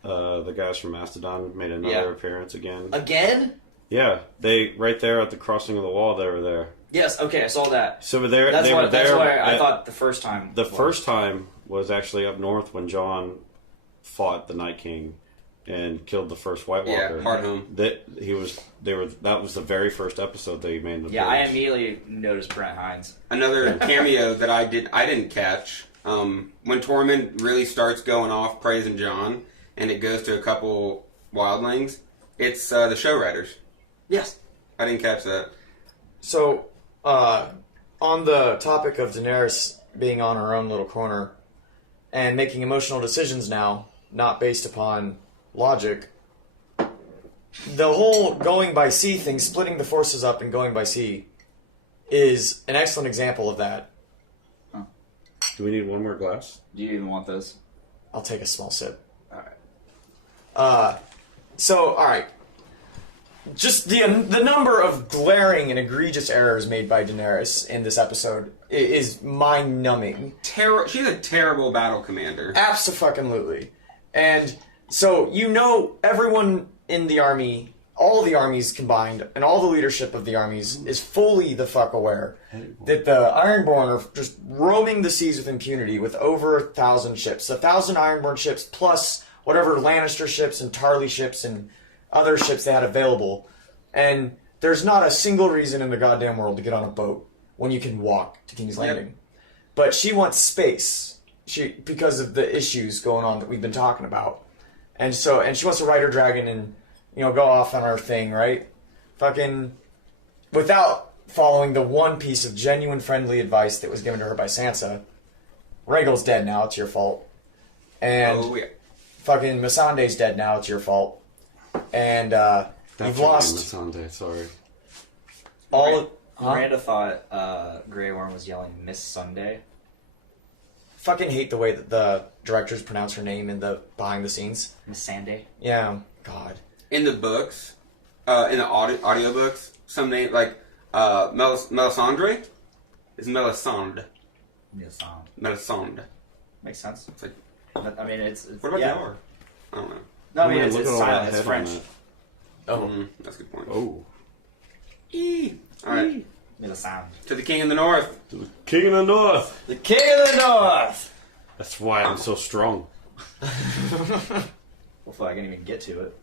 the guys from Mastodon made another Yeah. appearance again? Again? Yeah, they right there at the crossing of the wall. They were there. Yes. Okay, I saw that. So they were That's there. why I at- thought the first time. the first time was actually up north when Jon fought the Night King and killed the first White Walker. Yeah, hard home. That was the very first episode they made. Yeah, I immediately noticed Brent Hines. Another cameo that I didn't catch. When Tormund really starts going off praising Jon, and it goes to a couple wildlings, it's the show writers. Yes. I didn't catch that. So, on the topic of Daenerys being on her own little corner and making emotional decisions now, not based upon logic, the whole going by sea thing, splitting the forces up and going by sea, is an excellent example of that. Do we need one more glass? Do you even want this? I'll take a small sip. Alright. So, alright. Just the number of glaring and egregious errors made by Daenerys in this episode is mind-numbing. She's a terrible battle commander. Abso-fucking-lutely. And so, everyone in the army, all the armies combined, and all the leadership of the armies is fully the fuck aware that the Ironborn are just roaming the seas with impunity with over 1,000 ships. 1,000 Ironborn ships plus whatever Lannister ships and Tarly ships and other ships they had available. And there's not a single reason in the goddamn world to get on a boat when you can walk to King's Landing. But she wants space because of the issues going on that we've been talking about. And she wants to ride her dragon and, go off on her thing, right? Fucking, without following the one piece of genuine friendly advice that was given to her by Sansa. Rhaegal's dead now, it's your fault. And Oh yeah. fucking Missandei's dead now. It's your fault. And you've lost Sunday. Sorry. all. Huh? Miranda thought Grey Worm was yelling Miss Sunday. Fucking hate the way that the directors pronounce her name in the behind the scenes. Miss Sunday. Yeah, God. In the books, in the audiobooks, some name like Melisandre is Melisande. Miss Sound. Melisande. Makes sense. It's like, I mean, it's what about yeah. the R? I don't know. No, I mean, Man, it's look at all silent. that It's head French. on that. Oh, That's a good point. Oh. All right, Miss Sound. to the King in the North. King of the North. The King of the North. That's why I'm so strong. Hopefully, I can even get to it.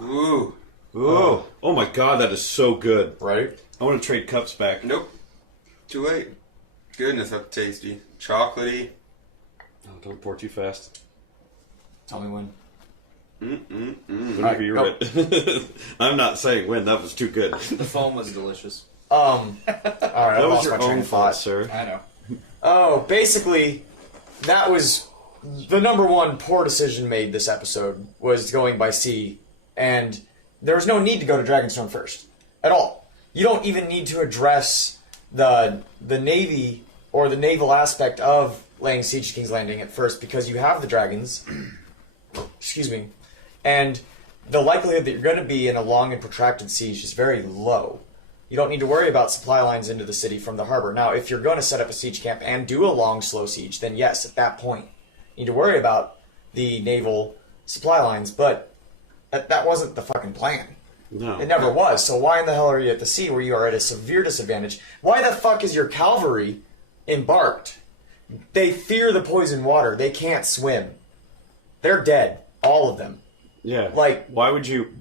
Ooh, Oh. Oh my god, that is so good. right. I want to trade cups back. nope, too late. Goodness, that's tasty, chocolatey. Oh, don't pour too fast. Tell me when. Whenever you're ready. I'm not saying when. That was too good. The foam was delicious. All right, I That was lost your my train own of fault, thought. sir. I know. Oh, basically, that was the number one poor decision made this episode was going by sea, and there was no need to go to Dragonstone first at all. You don't even need to address the navy or the naval aspect of laying siege to King's Landing at first because you have the dragons. Excuse me, and the likelihood that you're going to be in a long and protracted siege is very low. You don't need to worry about supply lines into the city from the harbor. Now, if you're going to set up a siege camp and do a long, slow siege, then yes, at that point, you need to worry about the naval supply lines, but that wasn't the fucking plan. No. It never was. So why in the hell are you at the sea where you are at a severe disadvantage? Why the fuck is your cavalry embarked? They fear the poison water. They can't swim. They're dead. All of them. Yeah. Like- why would you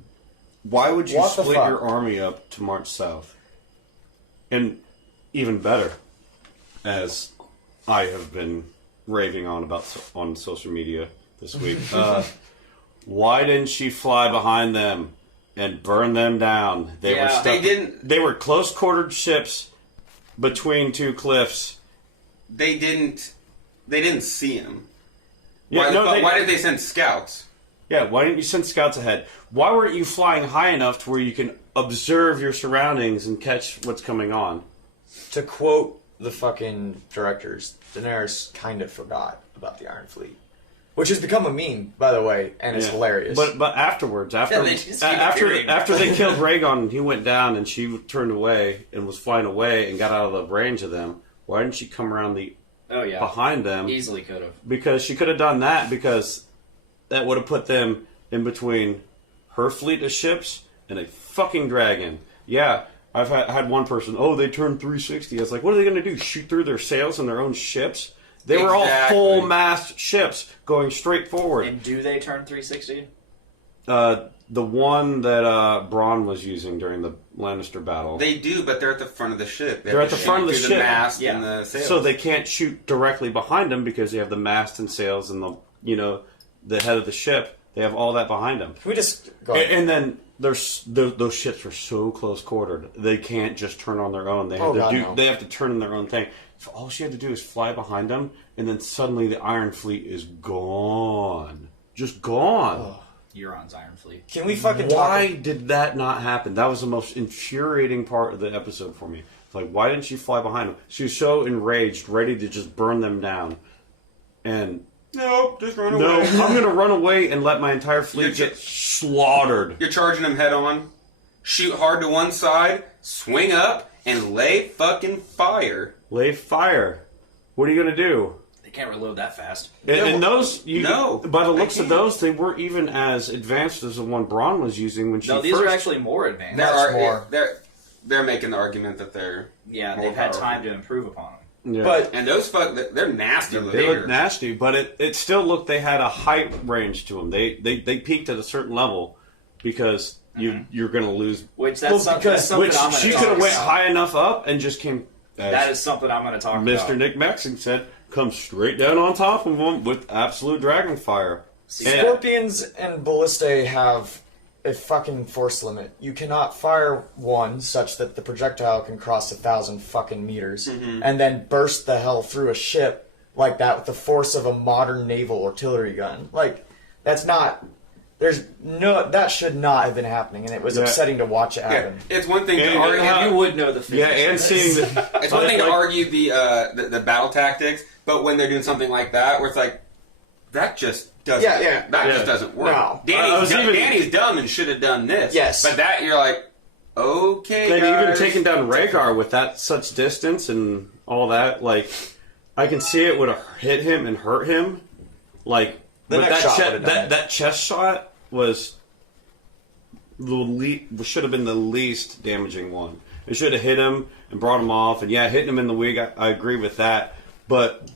What the split fuck? your army up to march south? And even better, as I have been raving on about on social media this week, why didn't she fly behind them and burn them down? They Yeah. were stuck. They didn't- They were close-quartered ships between two cliffs. They didn't see him. Yeah, Why did they send scouts? Yeah, why didn't you send scouts ahead? Why weren't you flying high enough to where you can observe your surroundings and catch what's coming on? To quote the fucking directors, Daenerys kind of forgot about the Iron Fleet. Which has become a meme, by the way, and it's Yeah. hilarious. But afterwards, Yeah, they just keep after doing after that. they killed Rhaegon, he went down and she turned away and was flying away and got out of the range of them. Why didn't she come around the Oh yeah. behind them? Easily could have. Because she could have done that because that would have put them in between her fleet of ships and a fucking dragon. Yeah, I've had one person, oh, they turned 360. I was like, what are they going to do? Shoot through their sails and their own ships? They were all Exactly. full-mast ships going straight forward. And do they turn 360? The one that Bronn was using during the Lannister battle. They do, but they're at the front of the ship. They They're have at to the front of shoot the through ship. The mast Yeah. and the sails. So they can't shoot directly behind them because they have the mast and sails and the head of the ship. They have all that behind them. Can we just go ahead? And then those ships are so close quartered. They can't just turn on their own. They have Oh, God, no. They have to turn on their own thing. So all she had to do is fly behind them, and then suddenly the Iron Fleet is gone, just gone. Euron's Iron Fleet. Can we fucking Why talk? did that not happen? That was the most infuriating part of the episode for me. It's like, why didn't she fly behind them? She was so enraged, ready to just burn them down. And Nope, just run no, away. I'm going to run away and let my entire fleet You're get slaughtered. You're charging them head on. Shoot hard to one side, swing up, and lay fucking fire. Lay fire. What are you going to do? They can't reload that fast. And those, No, by the looks they of can't. those, they weren't even as advanced as the one Braun was using when she No, these first. are actually more advanced. more. They're making the argument that they're Yeah, more they've had powerful. time to improve upon them. Yeah. But And those they're nasty. They look nasty, but it still looked. They had a height range to them. They peaked at a certain level because you're going to lose. Which Well, that's because- something Which I'm going she to could talk have went about. high enough up and just came. That is something I'm going to talk Mr. about. Nick Maxon said, come straight down on top of them with absolute dragon fire. And- Scorpions and Ballistae have a fucking force limit. You cannot fire one such that the projectile can cross 1,000 fucking meters and then burst the hell through a ship like that with the force of a modern naval artillery gun. Like, that's not. That should not have been happening, and it was upsetting to watch it Yeah, happen. it's one thing to And- argue. and You would know the physics. Yeah, and of this. seeing the, It's one thing to like- argue the battle tactics, but when they're doing something like that, where it's like that just doesn't. Yeah. That Yeah. just doesn't work. No. Danny's dumb and should have done this. Yes. but that you're like, okay, And guys. even taking down Rhaegar with that such distance and all that, like, I can see it would have hit him and hurt him. Like, The but next that shot would've done it. that chest shot was should have been the least damaging one. It should have hit him and brought him off. And yeah, hitting him in the wig, I agree with that. But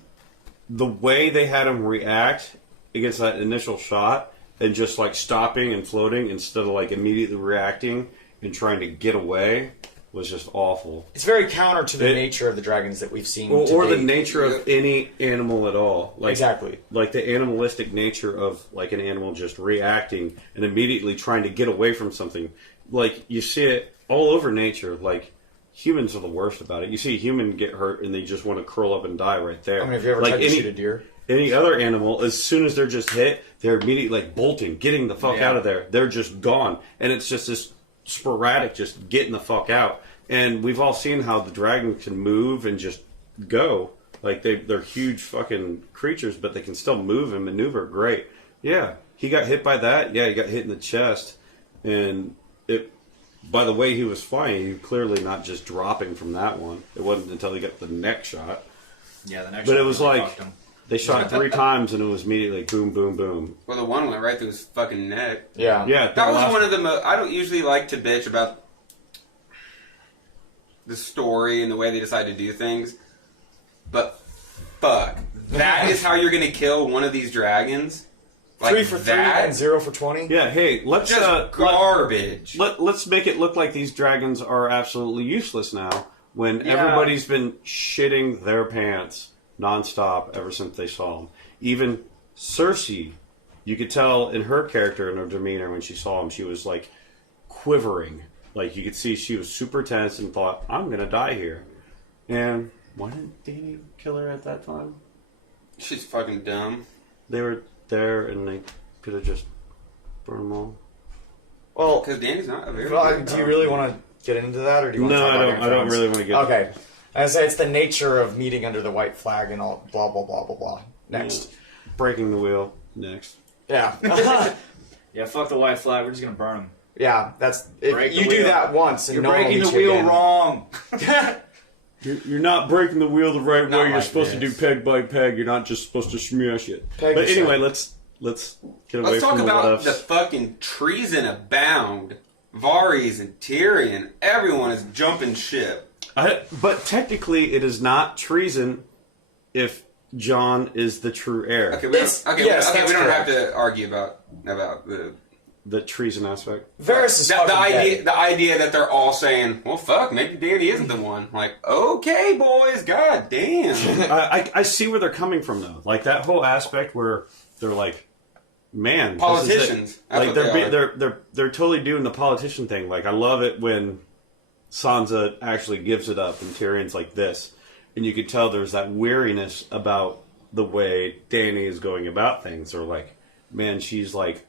the way they had him react against that initial shot and just like stopping and floating instead of like immediately reacting and trying to get away was just awful. It's very counter to the It- nature of the dragons that we've seen. Or to the date. nature of any animal at all. Like, Exactly. Like the animalistic nature of like an animal just reacting and immediately trying to get away from something. Like you see it all over nature. Like humans are the worst about it. You see a human get hurt and they just want to curl up and die right there. I mean, have you ever like tried to shoot a deer? any other animal, as soon as they're just hit, they're immediately like bolting, getting the fuck Yeah. out of there. They're just gone. And it's just this sporadic, just getting the fuck out. And we've all seen how the dragon can move and just go. Like they're huge fucking creatures, but they can still move and maneuver great. Yeah, he got hit by that. Yeah, he got hit in the chest. And it, by the way he was flying, he was clearly not just dropping from that one. It wasn't until he got the neck shot. Yeah, the next. But shot it was really like fucked him. they shot 3 times and it was immediately like boom, boom, boom. Well, the one went right through his fucking neck. Yeah. Yeah, That was last- one of the most. I don't usually like to bitch about the story and the way they decide to do things, but fuck, that is how you're gonna kill one of these dragons. Like 3 for 3 that? and 0 for 20. Yeah, hey, let's Just garbage. let's make it look like these dragons are absolutely useless now when Yeah. everybody's been shitting their pants nonstop ever since they saw them. Even Cersei, you could tell in her character and her demeanor when she saw him, she was like quivering. Like you could see she was super tense and thought, I'm gonna die here. And why didn't Dany kill her at that time? She's fucking dumb. They were there and they could have just burned them all. Well, Because Danny's not a very. well, do you really want to get into that, or do you want No, to talk I about don't. Game I of don't Thrones? really want to get. Okay. I say it's the nature of meeting under the white flag and all blah blah blah blah blah. Next. Breaking the wheel. Next. Yeah. Yeah, fuck the white flag. We're just gonna burn them. Yeah, that's if Break the you do wheel. that once and You're no one will breaking the meet you wheel again. wrong. You're not breaking the wheel the right Not way. You're like supposed to do this. peg by peg. You're not just supposed to smash it. Peg But yourself. anyway, let's get away Let's talk from the what about ifs. the fucking treason abound. Varys and Tyrion. Everyone is jumping ship. But technically, it is not treason if Jon is the true heir. Okay, we It's- don't, okay, yes, we that's don't have correct. to argue about The treason aspect. Varys is the fucking idea. dead. The idea that they're all saying, "Well, fuck, maybe Danny isn't the one." Like, okay, boys, god damn. I see where they're coming from though. Like that whole aspect where they're like, man, this is it. Politicians. That's Like what they're they are. they're totally doing the politician thing. Like I love it when Sansa actually gives it up and Tyrion's like this, and you could tell there's that weariness about the way Dany is going about things. Or like, man, she's like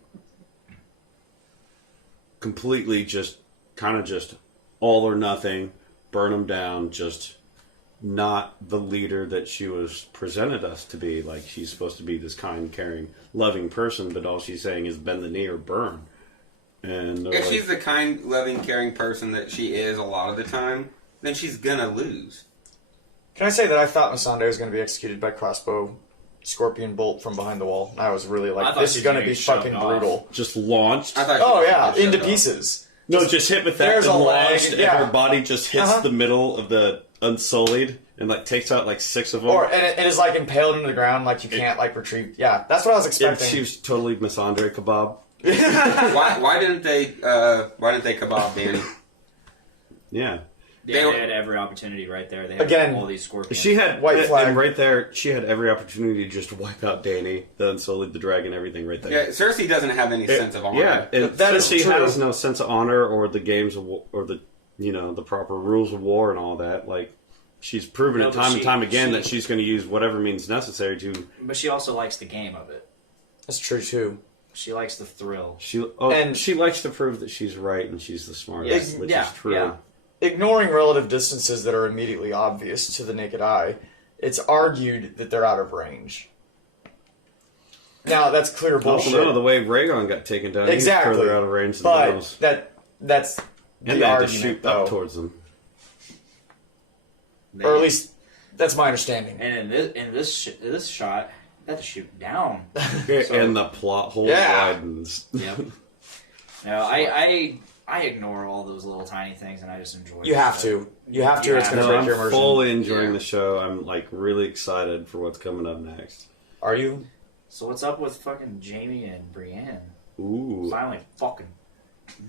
completely just kind of just all or nothing, burn them down, just not the leader that she was presented us to be. Like she's supposed to be this kind, caring, loving person, but all she's saying is bend the knee or burn. And they're If like, she's the kind, loving, caring person that she is a lot of the time, then she's gonna lose. Can I say that I thought Missandei was going to be executed by crossbow scorpion bolt from behind the wall? I was really I like, thought this she is going to was be gonna get fucking shoved off. brutal. just launched. I thought. Oh she yeah, was gonna into get shut pieces. No, just hit with that there's and a leg, launched, and yeah. her body just hits Uh-huh. the middle of the Unsullied and like takes out like 6 of them. Or and it is like impaled into the ground, like you can't like retrieve. Yeah, that's what I was and expecting. she was totally Miss Andre Kebab. off. Why didn't they kebab Danny? Yeah. Yeah, They- they had every opportunity right there. They had Again, all these scorpions. She had White flag. and right there. She had every opportunity to just wipe out Danny, the Unsullied, the dragon, everything right there. Yeah, Cersei doesn't have any sense of honor. Yeah, and That is Cersei true. has no sense of honor or the games of or the the proper rules of war and all that. Like she's proven No, it but time and time again she- that she's going to use whatever means necessary to. But she also likes the game of it. That's true too. She likes the thrill. And- she likes to prove that she's right and she's the smartest, which Yeah, is true. yeah. Ignoring relative distances that are immediately obvious to the naked eye, it's argued that they're out of range. Now that's clear bullshit. Also, no, the way Rhaegon got taken down, Exactly. he's further out of range than but those. that's the And they had to argument, shoot though. up towards them. Or at least that's my understanding. And in this shot, they had to shoot down. And the plot hole Yeah. widens. Yep. No, I ignore all those little tiny things, and I just enjoy. You have to. You have to. Yeah. Or it's going to No, break your I'm immersion. fully enjoying Yeah. the show. I'm like really excited for what's coming up next. Are you? So what's up with fucking Jamie and Brienne? Ooh. Finally, fucking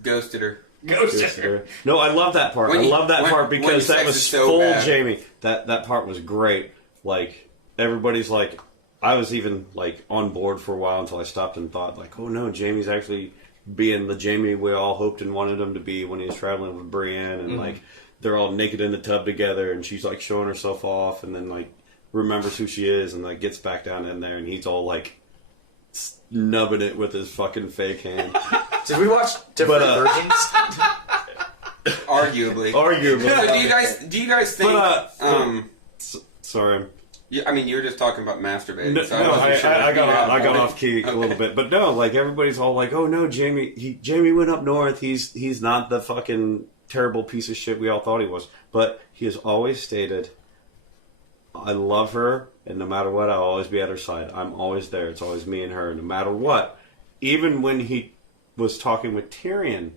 Ghosted her. ghosted her. No, I love that part. When I you- love that when- part when because you that sex was is so full bad. Jamie. That part was great. Like everybody's like, I was even like on board for a while until I stopped and thought like, oh no, Jamie's actually being the Jamie we all hoped and wanted him to be when he was traveling with Brienne, and like they're all naked in the tub together, and she's like showing herself off, and then like remembers who she is, and like gets back down in there, and he's all like nubbing it with his fucking fake hand. Did we watch different But, versions? Arguably. Arguably. So do you guys think? But, sorry. Yeah, I mean, you were just talking about masturbating. No, so I wasn't sure I if you had got one. off key a Okay. little bit, but no, like everybody's all like, "Oh no, Jamie went up north. He's not the fucking terrible piece of shit we all thought he was." But he has always stated, "I love her, and no matter what, I'll always be at her side. I'm always there. It's always me and her, no matter what." Even when he was talking with Tyrion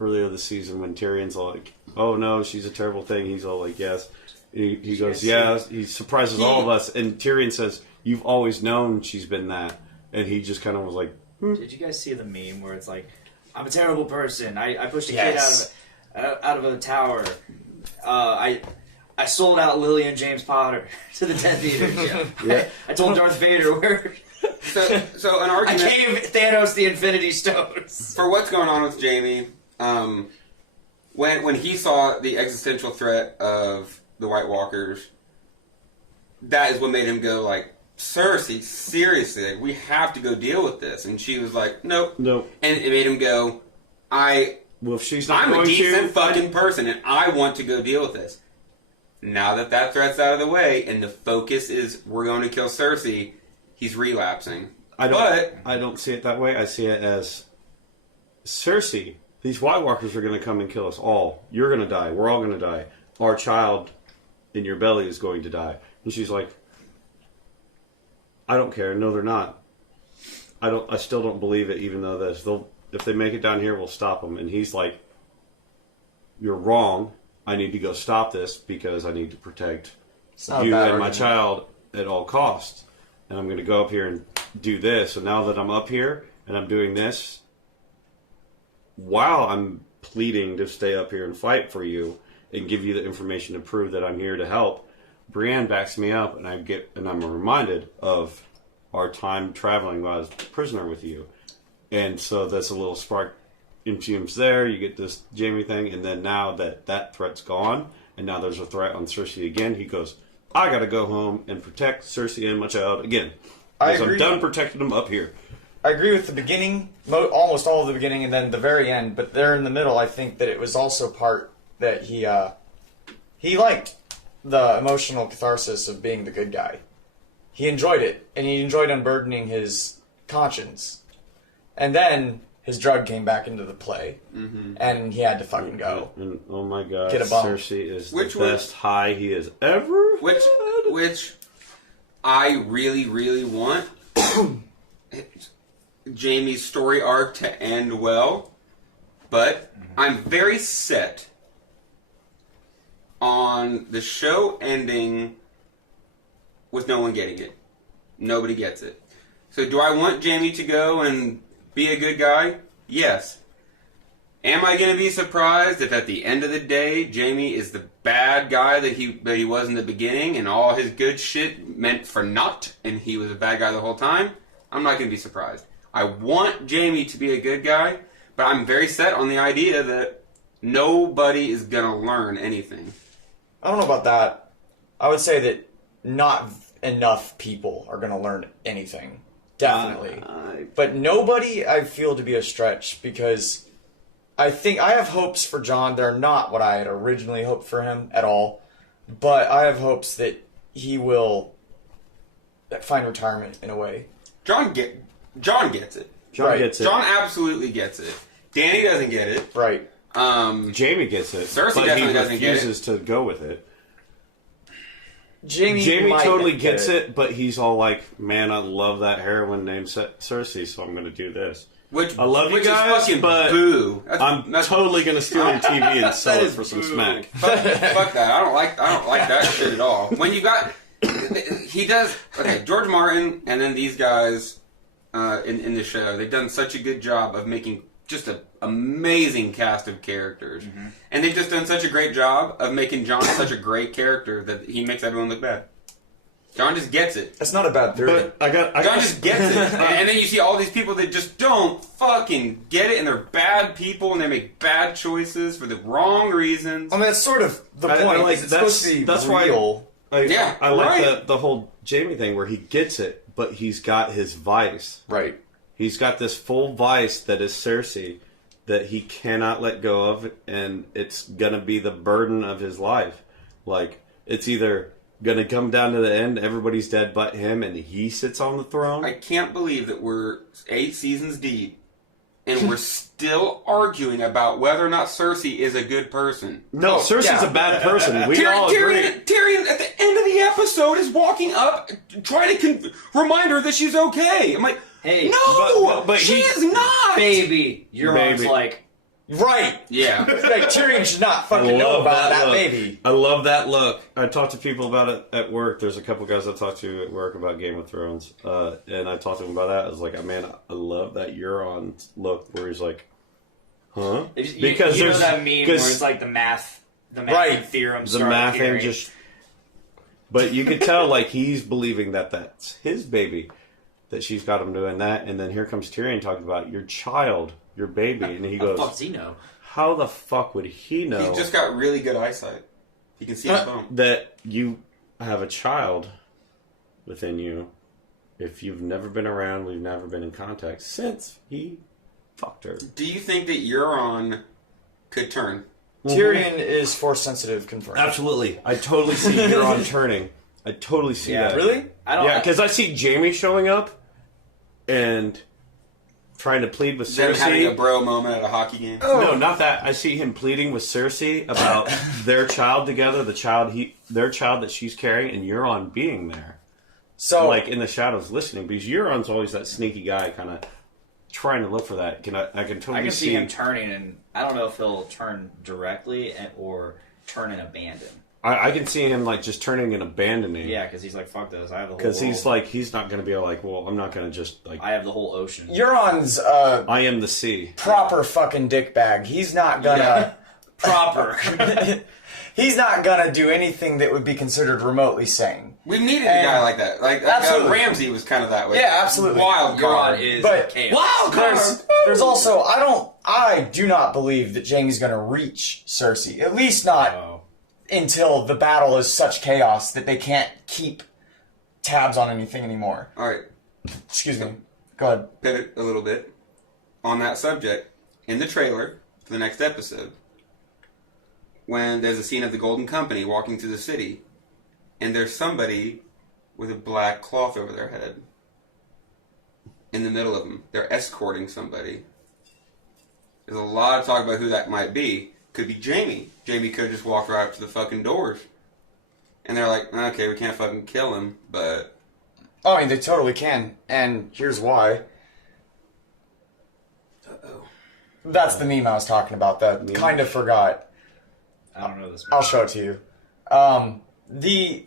earlier this season, when Tyrion's like, "Oh no, she's a terrible thing," he's all like, "Yes." He goes, yeah, he surprises all of us. And Tyrion says, "You've always known she's been that." And he just kind of was like, Did you guys see the meme where it's like, "I'm a terrible person. I pushed a Yes. kid out of a tower. I sold out Lily and James Potter to the Death Eaters. Yeah. I told Darth Vader where So an I argument gave Thanos the Infinity Stones." for what's going on with Jamie. When he saw the existential threat of the White Walkers, that is what made him go like, "Cersei, seriously, like, we have to go deal with this." And she was like, "Nope." "Nope." And it made him go, Well, if she's not I'm a going decent to, fucking person, and I want to go deal with this. Now that that threat's out of the way, and the focus is we're going to kill Cersei, he's relapsing. I But don't see it that way. I see it as Cersei. These White Walkers are going to come and kill us all. You're going to die. We're all going to die. Our child in your belly is going to die. And she's like, "I don't care. No, they're not. I still don't believe it. Even though if they make it down here, we'll stop them." And he's like, "You're wrong. I need to go stop this because I need to protect not a you bad and my argument. child at all costs. And I'm going to go up here and do this. And now that I'm up here and I'm doing this, while I'm pleading to stay up here and fight for you and give you the information to prove that I'm here to help, Brienne backs me up, and I'm reminded of our time traveling while I was a prisoner with you." And so that's a little spark infumes there. You get this Jamie thing, and then now that threat's gone, and now there's a threat on Cersei again, he goes, "I gotta go home and protect Cersei and my child again. I Because I'm agree. done protecting them up here." I agree with the beginning, almost all of the beginning, and then the very end. But there in the middle, I think that it was also part that he liked the emotional catharsis of being the good guy. He enjoyed it, and he enjoyed unburdening his conscience. And then his drug came back into the play, and he had to fucking go. And oh my god, Get a bump. Cersei is Which the was- best high he has ever which I really, really want Jamie's story arc to end well, but I'm very set on the show ending with no one getting it. Nobody gets it. So do I want Jamie to go and be a good guy? Yes. Am I going to be surprised if at the end of the day Jamie is the bad guy that he was in the beginning and all his good shit meant for naught and he was a bad guy the whole time? I'm not going to be surprised. I want Jamie to be a good guy, but I'm very set on the idea that nobody is going to learn anything. I don't know about that. I would say that not enough people are going to learn anything. Definitely. But nobody I feel to be a stretch, because I think I have hopes for John. They're not what I had originally hoped for him at all. But I have hopes that he will find retirement in a way. John gets it. John Right. gets it. John absolutely gets it. Danny doesn't get it. Right. Jamie gets it. Cersei but definitely he doesn't get it. refuses to go with it. Jamie might totally get gets it, but he's all like, "Man, I love that heroine named Cersei, so I'm going to do this." Which I love you which guys, is fucking but boo. I'm That's totally going to steal your TV and sell that it is for some boo. smack. Fuck that. I don't like that shit at all. When you got he does okay, George Martin and then these guys in the show, they've done such a good job of making just an amazing cast of characters. And they've just done such a great job of making John such a great character that he makes everyone look bad. John just gets it. That's not a bad theory. But John just gets it. And then you see all these people that just don't fucking get it, and they're bad people, and they make bad choices for the wrong reasons. I mean, that's sort of the I point. like- It's supposed to be that's why- real. Yeah, I like right. the whole Jamie thing where he gets it, but he's got his vice. Right. He's got this full vice that is Cersei that he cannot let go of, and it's gonna be the burden of his life. Like, it's either gonna come down to the end, everybody's dead but him, and he sits on the throne. I can't believe that we're 8 seasons deep and we're still arguing about whether or not Cersei is a good person. No, Oh, Cersei's yeah. a bad person. We all agree. Tyrion at the end of the episode is walking up trying to remind her that she's okay. I'm like, Hey, no, but she he- is not. baby, Euron's Baby. like, Right. Yeah. Like, Tyrion should not fucking know about that look. baby. I love that look. I talk to people about it at work. There's a couple guys I talk to at work about Game of Thrones, and I talked to them about that. I was like, man, I love that Euron look where he's like, huh? because you know there's- that meme where 'cause it's like the math Right. theorem the start math appearing. and just. But you could tell like he's believing that that's his baby, that she's got him doing that, and then here comes Tyrion talking about your child, your baby, and he How the goes, fuck does he know? how the fuck would he know? He just got really good eyesight. He can see his bump. that you have a child within you if you've never been around, we've never been in contact since he fucked her. Do you think that Euron could turn? Tyrion is force sensitive, confirmed. Absolutely. I totally see Euron turning. I totally see Yeah, that. Really? I don't. Yeah, because I see Jamie showing up and trying to plead with Them having a Cersei. bro moment at a hockey game. No, not that. I see him pleading with Cersei about their child together, their child that she's carrying, and Euron being there. So, Like in the shadows listening, because Euron's always that sneaky guy kind of trying to look for that. I can totally I can see see him turning, and I don't know if he'll turn directly or turn and abandon. I can see him like just turning and abandoning. Yeah, because he's like, "Fuck this! I have the whole." Because he's world. like, he's not going to be like, well, I'm not going to just like, I have the whole ocean. Euron's I am the sea. proper fucking dickbag. He's not gonna. Yeah. Proper. He's not gonna do anything that would be considered remotely sane. We needed a And- guy like that. Like Absolutely. Ramsey was kind of that way. Yeah, absolutely. Wild card. Euron is But- chaos. Wild card. There's also I do not believe that Jaime's gonna reach Cersei. At least not Oh. until the battle is such chaos that they can't keep tabs on anything anymore. All right, Excuse me. Go ahead. pivot a little bit on that subject. In the trailer for the next episode, when there's a scene of the Golden Company walking through the city, and there's somebody with a black cloth over their head in the middle of them. They're escorting somebody. There's a lot of talk about who that might be. Could be Jamie. Jamie could have just walked right up to the fucking doors. And they're like, okay, we can't fucking kill him, but... Oh, I mean, they totally can, and here's why. Uh-oh. That's the meme I was talking about that kind of forgot. I don't know this. I'll show it to you. There's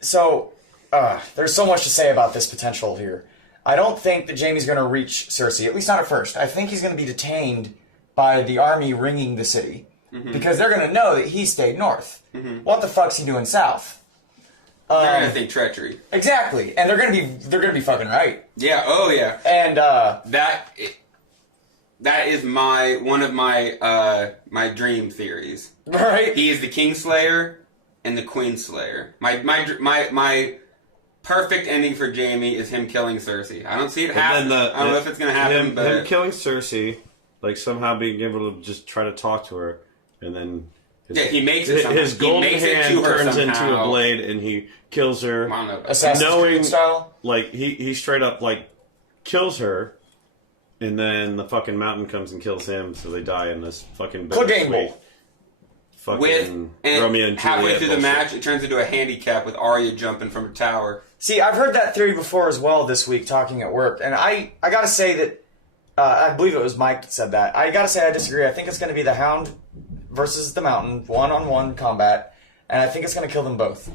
so much to say about this potential here. I don't think that Jaime's going to reach Cersei, at least not at first. I think he's going to be detained by the army ringing the city. Because they're going to know that he stayed north. What the fuck's he doing south? They're gonna think treachery. Exactly. And they're going to be fucking right. Yeah, oh yeah. And, That is one of my my dream theories. right? He is the Kingslayer, and the Queenslayer. My perfect ending for Jaime is him killing Cersei. I don't see it happen. I don't know if it's going to happen, but him killing Cersei, like somehow being able to just try to talk to her, and then he makes it. His golden he makes hand it to her turns somehow. into a blade, and he kills her. I don't know about that. Assassin's Knowing- Creed style. Like he straight up like kills her, and then the fucking mountain comes and kills him, so they die in this fucking Clegane bittersweet Bowl. fucking With Romeo and halfway Juliet through the bullshit. match, it turns into a handicap with Arya jumping from a tower. See, I've heard that theory before as well this week talking at work, and I gotta say that I believe it was Mike that said that. I gotta say I disagree. I think it's gonna be the Hound versus the Mountain, 1-on-1 combat, and I think it's gonna kill them both.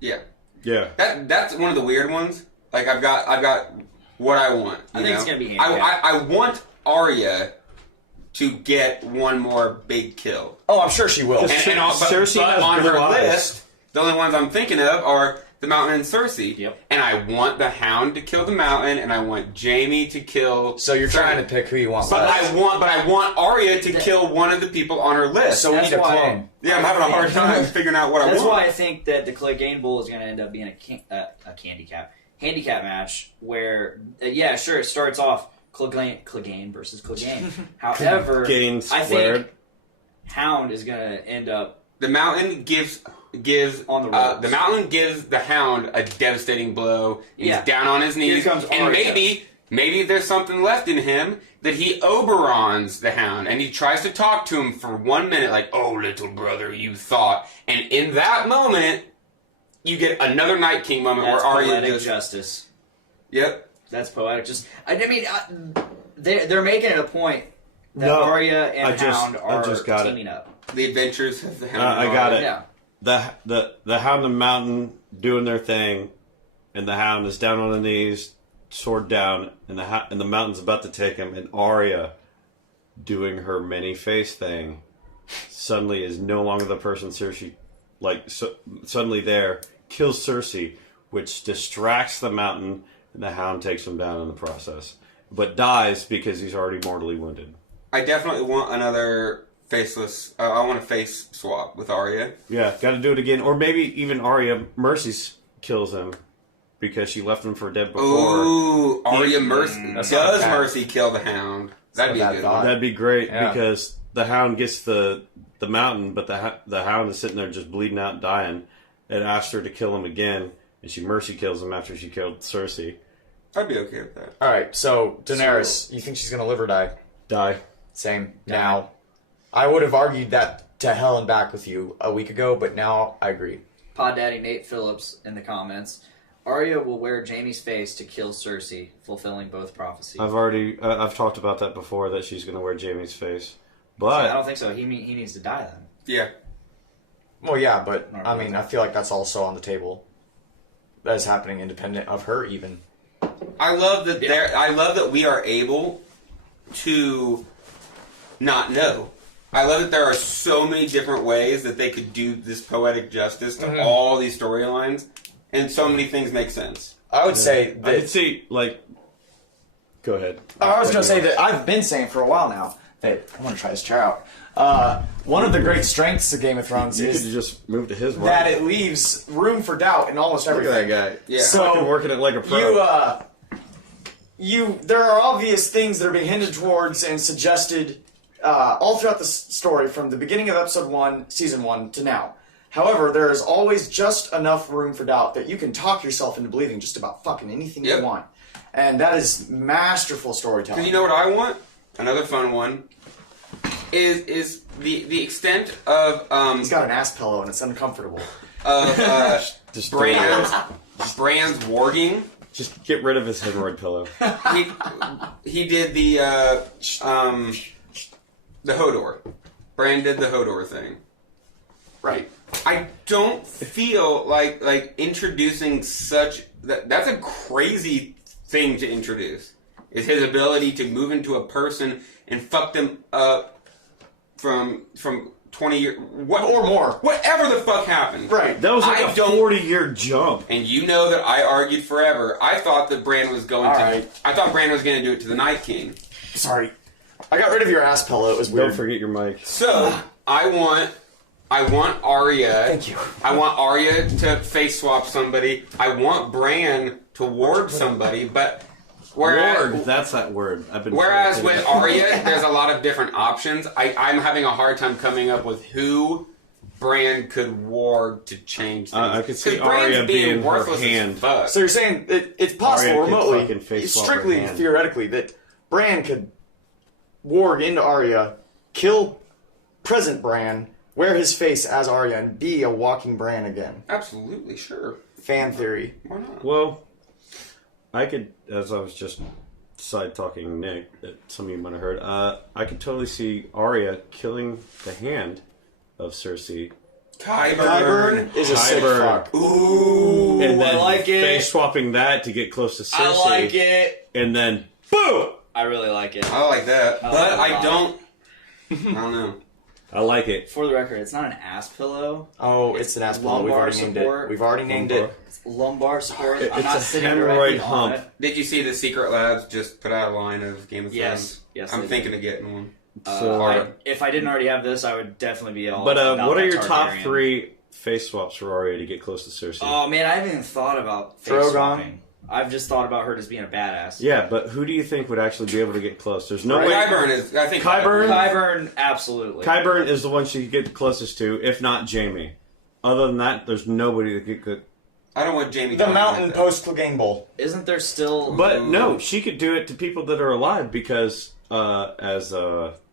Yeah, Yeah. that's one of the weird ones. Like I've got what I want. I you think know? it's gonna be I want Arya to get one more big kill. Oh, I'm sure she will. But Cersei has on blue her eyes. list, the only ones I'm thinking of are the Mountain and Cersei. Yep. And I want the Hound to kill the Mountain, and I want Jaime to kill. So you're trying to pick who you want. But last. I want Arya to kill one of the people on her list. So we That's need a why- clone. yeah, I'm having a hard time figuring out what I That's want. why I think that the Clegane Bowl is going to end up being a handicap match where, yeah, sure, it starts off Clegane versus Clegane. However, Gain I squared. think Hound is going to end up The Mountain gives on the ropes. the Mountain gives the Hound a devastating blow. He's Yeah. down on his knees, Here comes and Arya. maybe there's something left in him that he Oberons the Hound, and he tries to talk to him for 1 minute, like, "Oh, little brother, you thought," and in that moment, you get another Night King moment That's where Arya poetic just, justice. yep, That's poetic. They're making it a point that No, Arya and I just- Hound I are just got it. teaming up. the adventures of the Hound. I and got Arya. it. Yeah. The Hound and Mountain doing their thing, and the Hound is down on the knees, sword down, and the Mountain's about to take him, and Arya doing her many face thing suddenly is no longer the person Cersei, suddenly there, kills Cersei, which distracts the Mountain, and the Hound takes him down in the process, but dies because he's already mortally wounded. I definitely want another faceless. I want a face swap with Arya. Yeah, got to do it again, or maybe even Arya Mercy kills him because she left him for dead before. Ooh, Arya Mercy. That's not Does bad. Mercy kill the Hound? That'd be a not good bad one. thought. That'd be great Yeah. because the Hound gets the Mountain, but the Hound is sitting there just bleeding out and dying, and asks her to kill him again, and she Mercy kills him after she killed Cersei. I'd be okay with that. All right, so Daenerys, you think she's gonna live or die? Die. Same. Now, I would have argued that to hell and back with you a week ago, but now I agree. Pod Daddy Nate Phillips in the comments. Arya will wear Jaime's face to kill Cersei, fulfilling both prophecies. I've talked about that before, that she's going to wear Jaime's face, I but don't think so. He needs to die then. Yeah. Well, yeah, but I mean, I feel like that's also on the table. That is happening independent of her, even. I love that Yeah. I love that we are able to not know. I love that there are so many different ways that they could do this poetic justice to all these storylines, and so many things make sense. I would say I could that. see, go ahead. I was going to say that I've been saying for a while now that I want to try this chair out. One of the great strengths of Game of Thrones You could is just move to his right. that it leaves room for doubt in almost Look everything. at that guy. Yeah. So Fucking working it like a pro. there are obvious things that are being hinted towards and suggested all throughout the story from the beginning of episode 1, season 1 to now. However, there is always just enough room for doubt that you can talk yourself into believing just about fucking anything Yep. you want. And that is masterful storytelling. And you know what I want? Another fun one is the extent of He's got an ass pillow and it's uncomfortable. Just Brand's warging. Just get rid of his hemorrhoid pillow. He did the Hodor. Bran did the Hodor thing. Right. I don't feel like introducing that's a crazy thing to introduce. Is his ability to move into a person and fuck them up from 20 years Or more. whatever the fuck happened. Right. That was like I a don't- 40-year jump. And you know that I argued forever. I thought that Bran was going All to. right. I thought Bran was going to do it to the Night King. Sorry. I got rid of your ass pillow. It was weird. Don't forget your mic. So I want I want Arya. Thank you. I want Arya to face swap somebody. I want Bran to ward somebody, but Ward, that's that word. I've been. whereas with Arya, there's a lot of different options. I'm having a hard time coming up with who Bran could ward to change things. I could see 'Cause Bran's Arya being her worthless as hand. fuck. So you're saying it's possible Arya could remotely, fucking face swap her strictly hand. theoretically, that Bran could warg into Arya, kill present Bran, wear his face as Arya, and be a walking Bran again. Absolutely, sure. Fan theory. Why not? Well, I could, as I was just side talking Nick, that some of you might have heard. I could totally see Arya killing the hand of Cersei, Qyburn is a sick Qyburn. fuck. Ooh, and then I like it. face swapping that to get close to Cersei, I like it. and then boom. I really like it. I like that, I but like I it. don't. I don't know. I like it. For the record, it's not an ass pillow. Oh, it's an ass pillow. We've lumbar already named it. support. We've already named it. It's lumbar support. I'm It's not a sitting hemorrhoid directly on hump. it. Did you see the Secret Labs just put out a line of Game of Thrones? Yes. Yes, I'm they thinking did. of getting one. So, If I didn't already have this, I would definitely be all. but about what are that your top Targaryen. 3 face swaps for Arya to get close to Cersei? Oh man, I haven't even thought about face Drogon. swapping. I've just thought about her just being a badass. Yeah, but who do you think would actually be able to get close? There's no way. Qyburn is. I think Qyburn? Qyburn, absolutely. Qyburn is the one she could get the closest to, if not Jaime. Other than that, there's nobody that could. I don't want Jamie. The Dornan Mountain like that. post Clegane Bowl. Isn't there still? But no, she could do it to people that are alive because, as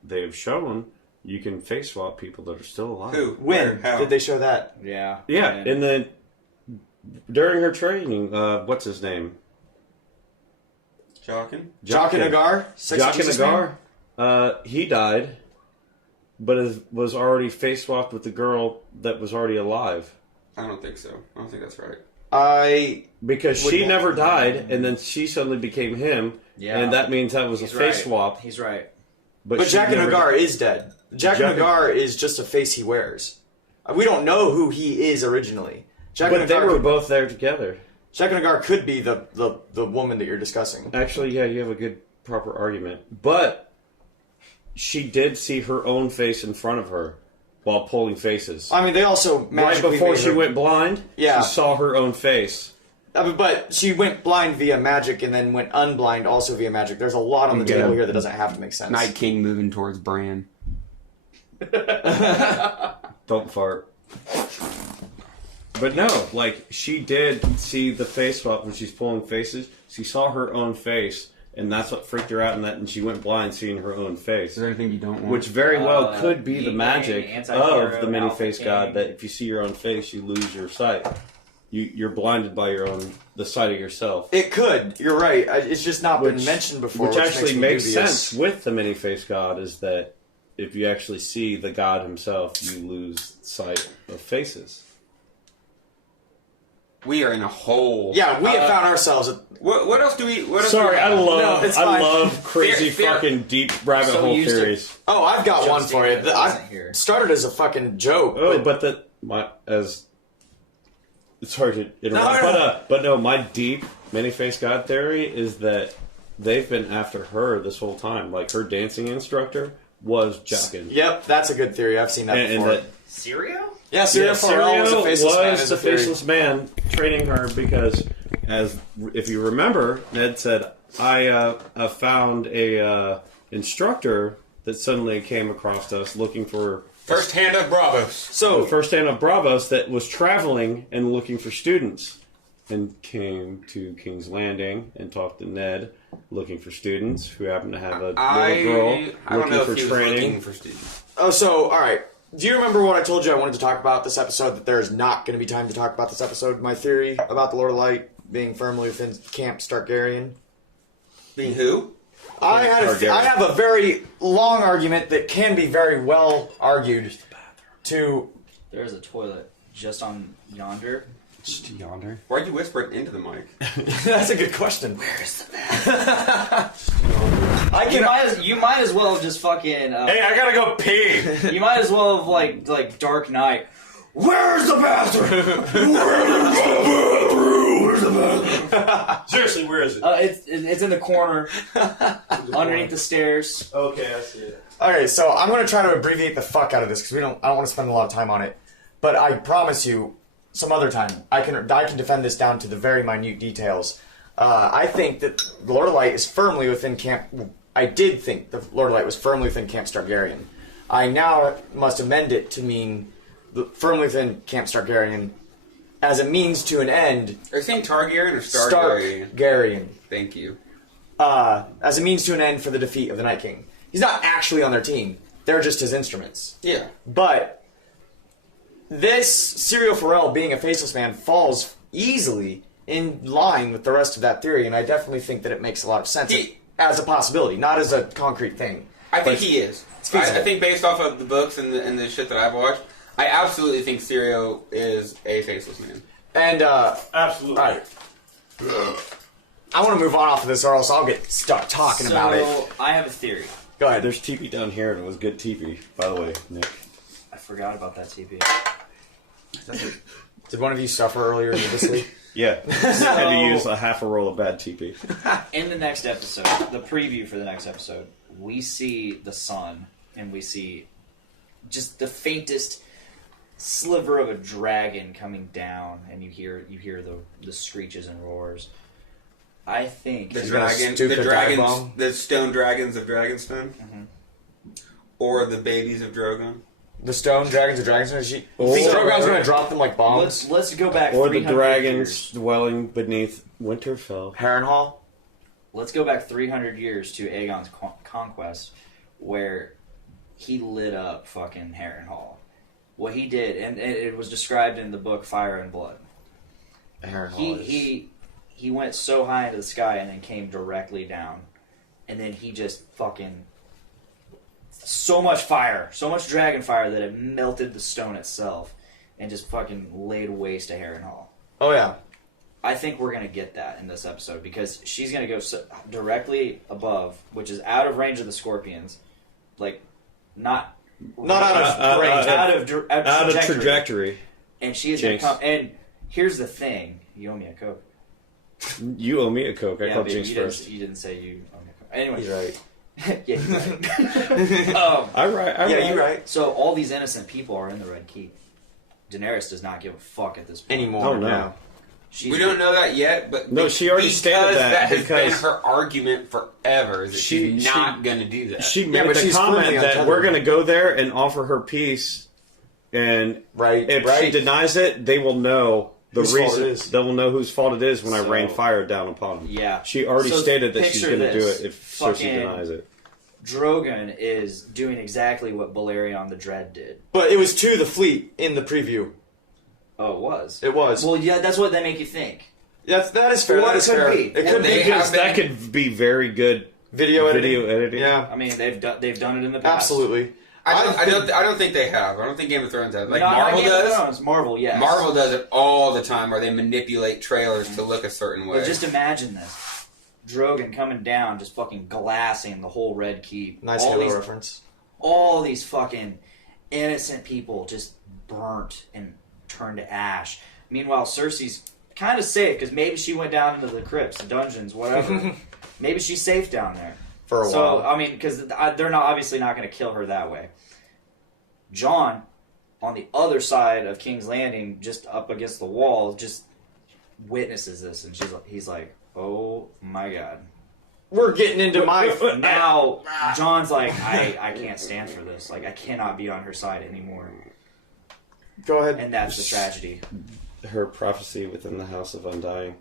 they've shown, you can face swap people that are still alive. Who? When How? did they show that? Yeah. Yeah, and then during her training, what's his name? Jaqen? Jaqen H'ghar? Sex Jaqen Jesus man? H'ghar. He died, but was already face swapped with the girl that was already alive. I don't think so. I don't think that's right. Because she never died, and then she suddenly became him, Yeah. and that means that was He's a face right. swap. He's right. But she Jaqen never- H'ghar is dead. Jaqen H'ghar is just a face he wears. We don't know who he is originally. Jaqen But they H'ghar were could- both there together. Jaqen H'ghar could be the woman that you're discussing. Actually, yeah, you have a good, proper argument. But she did see her own face in front of her while pulling faces. I mean, they also Right magically before made she her- went blind, Yeah. she saw her own face. But she went blind via magic and then went unblind also via magic. There's a lot on the Yeah. table here that doesn't have to make sense. Night King moving towards Bran. Don't fart. But no, like, she did see the face swap when she's pulling faces. She saw her own face, and that's what freaked her out, and she went blind seeing her own face. Is there anything you don't want? Which very well could be the Yi-Wei, magic anti-hero, of the many-face Alpha god, King. that if you see your own face, you lose your sight. You're blinded by the sight of yourself. It could. You're right. It's just not been mentioned before. Which actually makes dubious. sense with the many-face god, is that if you actually see the god himself, you lose sight of faces. we are in a hole. Yeah, we have found ourselves. What else do we? What else Sorry, do we I have? love No, it's fine. crazy Fair- fucking deep rabbit So hole used to- theories. Oh, I've got one for you. David wasn't I here. started as a fucking joke. Oh, but it's hard to interrupt. No. But no, my deep many-face god theory is that they've been after her this whole time. Like, her dancing instructor was Jaqen. Yep, that's a good theory. I've seen that And before. that Syrio? Yeah, Syrio Farrell was a faceless man. was is the a theory. faceless man training her because, if you remember, Ned said, I found a instructor that suddenly came across us looking for First hand of Bravos. the So, first hand of Bravos that was traveling and looking for students, and came to King's Landing and talked to Ned looking for students who happened to have a little girl I don't looking know for if he was training. looking for students. all right. Do you remember what I told you I wanted to talk about this episode? That there is not going to be time to talk about this episode. My theory about the Lord of Light being firmly within Camp Targaryen. Being who? I Targaryen. have a very long argument that can be very well argued. To There's a toilet just on yonder. Just yonder. Why'd you whisper it into the mic? that's a good question. Where is the bathroom? I can. You might as well have just fucking. Hey, I gotta go pee. You might as well have like Dark Knight. Where's the bathroom? Seriously, where is it? It's in the corner, underneath the stairs. Okay, I see it. Okay, so I'm going to try to abbreviate the fuck out of this because I don't want to spend a lot of time on it. But I promise you, some other time, I can defend this down to the very minute details. I think that the Lord of Light is firmly within Camp. I did think the Lord of Light was firmly within Camp Targaryen. I now must amend it to mean firmly within Camp Targaryen as a means to an end. Are you saying Targaryen or Stargaryen? Targaryen. Thank you. As a means to an end for the defeat of the Night King. He's not actually on their team. They're just his instruments. Yeah. But this Syrio Forel being a faceless man falls easily in line with the rest of that theory, and I definitely think that it makes a lot of sense as a possibility, not as a concrete thing. I think he is. feasible. I think based off of the books and the shit that I've watched, I absolutely think Syrio is a faceless man. And, Absolutely. alright. I want to move on off of this or else I'll get stuck talking about it. I have a theory. Go ahead. There's TP down here, and it was good TP, by the way, Nick. I forgot about that TP. Did one of you suffer earlier needlessly? Yeah, Nick had to use a half a roll of bad TP. In the next episode, the preview for the next episode, we see the sun, and we see just the faintest sliver of a dragon coming down, and you hear the screeches and roars. I think The got a dragon, stupid the dive dragons, bomb. the stone dragons of Dragonstone, or the babies of Drogon. The stone dragons or dragons? Think Or- Drogon's going to drop them like bombs? let's go back. Or the 300 dragons years. dwelling beneath Winterfell. Harrenhal? Let's go back 300 years to Aegon's conquest, where he lit up fucking Harrenhal. What he did, and it was described in the book Fire and Blood. Harrenhal He went so high into the sky and then came directly down, and then he just fucking so much fire, so much dragon fire that it melted the stone itself, and just fucking laid waste to Harrenhal. Oh, yeah. I think we're going to get that in this episode because she's going to go directly above, which is out of range of the scorpions. Like, not Not out of range. Out of trajectory. And she is going to Jinx. come. And here's the thing. You owe me a Coke. You owe me a Coke. I called but Jinx you first. you didn't say you owe me a Coke. Anyway. He's right. Yeah, he's right. I'm right. Yeah, you're right. So all these innocent people are in the Red Keep. Daenerys does not give a fuck at this point. Anymore. Oh, no. now. We don't know that yet, but No, she already stated that has because- been her argument forever. Is that she's not going to do that. She Yeah, made but the she's comment firmly that untethered. we're going to go there and offer her peace, and Right. if right. she denies it, they will know the Whose fault reason. it is. They will know whose fault it is when I So- rain fire down upon them. Yeah. She already So stated that she's picture going to do this. it if Cersei Fucking- denies it. Drogon is doing exactly what Balerion the Dread did. But it was to the fleet in the preview. Oh, it was? It was. Well, yeah, that's what they make you think. That is fair. Or That it is could fair. be. It could They be. Because have that been- could be very good Video editing. video editing. Yeah. I mean, they've done it in the past. Absolutely. I don't think they have. I don't think Game of Thrones has. Like Not Marvel Game of does. Thrones, Marvel, yes. Marvel does it all the time, where they manipulate trailers to look a certain way. But just imagine this. Drogon coming down, just fucking glassing the whole Red Keep. Nice all Halo these, reference. all these fucking innocent people just burnt and turned to ash. Meanwhile, Cersei's kind of safe because maybe she went down into the crypts, dungeons, whatever. Maybe she's safe down there. For a So, while. I mean, because they're not obviously not going to kill her that way. Jon, on the other side of King's Landing, just up against the wall, just witnesses this, and he's like, "Oh my god!" We're getting into my... Now John's like, "I can't stand for this. Like, I cannot be on her side anymore." Go ahead. And that's the tragedy. Her prophecy within the House of Undying.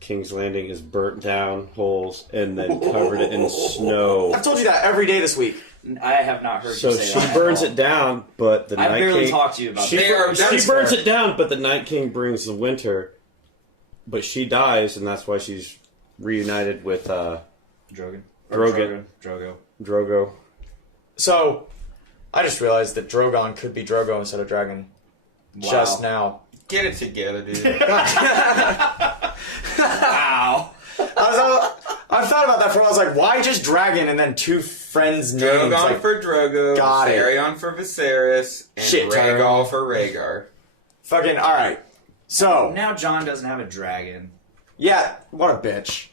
King's Landing is burnt down, holes, and then covered it in snow. I've told you that every day this week. I have not heard So you say she that. burns it down, but the I Night barely King... talked to you about She, that. she burns it down, but the Night King brings the winter. But she dies, and that's why she's reunited with Drogon. Drogo. Drogo. So, I just realized that Drogon could be Drogo instead of Dragon. Wow. Just now. Get it together, dude. Wow. I've thought about that for a while. I was like, why just Dragon and then two friends' names? Drogon Like, for Drogo, Got it. Viserion for Viserys, and Shit, Rhaegal for Rhaegar. fucking, alright. So, Now Jon doesn't have a dragon. yeah, what a bitch.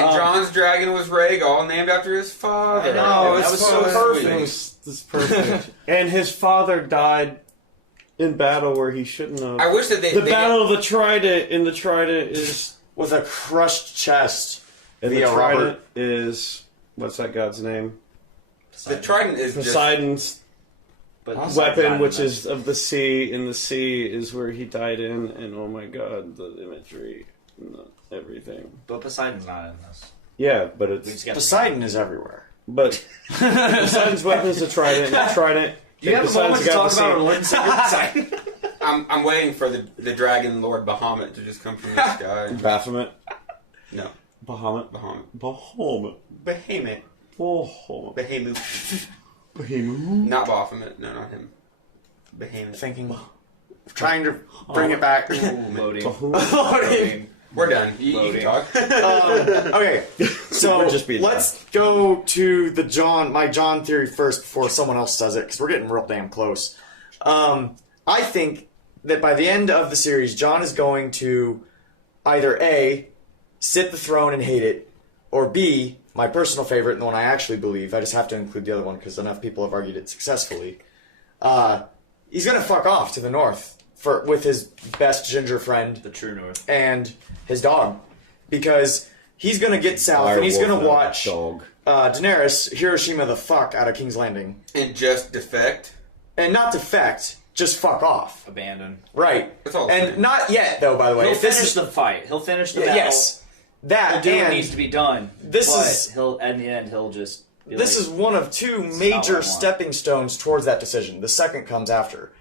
And John's dragon was Rhaegal, named after his father. I know, that it's was so so perfect. It was perfect. And his father died in battle where he shouldn't have. I wish that The Battle of the Trident, and the Trident is... With a crushed chest. And the via Trident Robert. is... What's that god's name? The trident is just... Poseidon's But weapon, which is of the sea, and the sea is where he died in, and oh my god, the imagery and everything. But Poseidon's not in this. Yeah, but We it's... just got Poseidon is everywhere. But Poseidon's weapon is the Trident, and the Trident... Do you have a moment to talk about Lord Poseidon? I'm waiting for the dragon Lord Bahamut to just come from the sky. Baphomet? No. Bahamut? Bahamut. Bahamut. Behemoth. Bahamut. Behemoth. Bahamut. Not Baphomet. No, not him. Behemoth. Thinking. Trying to bring it back. Loading. Bahamut. Loading. We're done. You can Loading. talk. Okay, so We're just being let's go to my John theory first before someone else does it, because we're getting real damn close. I think that by the end of the series, John is going to either A, sit the throne and hate it, or B, my personal favorite, and the one I actually believe, I just have to include the other one because enough people have argued it successfully, he's going to fuck off to the north with his best ginger friend The true north. and his dog, because he's gonna get south and he's gonna watch Dog. Daenerys Hiroshima the fuck out of King's Landing, And just defect. and not defect, just fuck off. Abandon. Right, That's all. and not yet though. By the way, He'll If this finish is- the fight. He'll finish the battle. yes, that He'll do what and needs to be done. this but is- he'll in the end he'll just be this like, is one of two not what I major want. stepping stones towards that decision. The second comes after,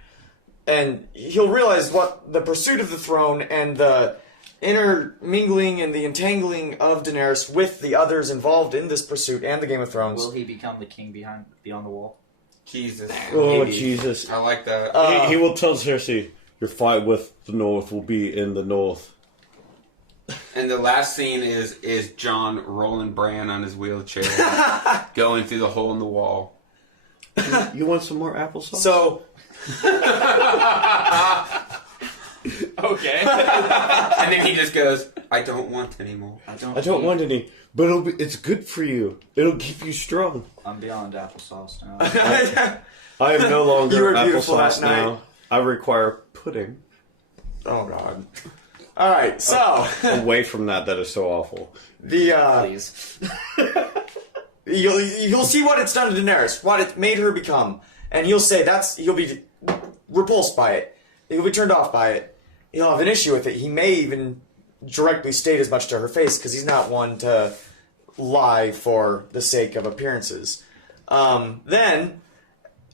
and he'll realize what the pursuit of the throne and the intermingling and the entangling of Daenerys with the others involved in this pursuit and the Game of Thrones. will he become the king beyond the wall? Jesus. Oh, Maybe. Jesus. I like that. He will tell Cersei, your fight with the North will be in the North. And the last scene is John rolling Bran on his wheelchair, going through the hole in the wall. You want some more applesauce? So Okay. And then he just goes, I don't want any more. I I don't want any, but it's good for you. It'll keep you strong. I'm beyond applesauce now. I am no You longer were beautiful applesauce that night. now. I require pudding. oh god. All right, so Away from that is so awful. the Please. you'll see what it's done to Daenerys, what it made her become, and you'll say he'll be repulsed by it. He'll be turned off by it. He'll have an issue with it. He may even directly state as much to her face because he's not one to lie for the sake of appearances. Then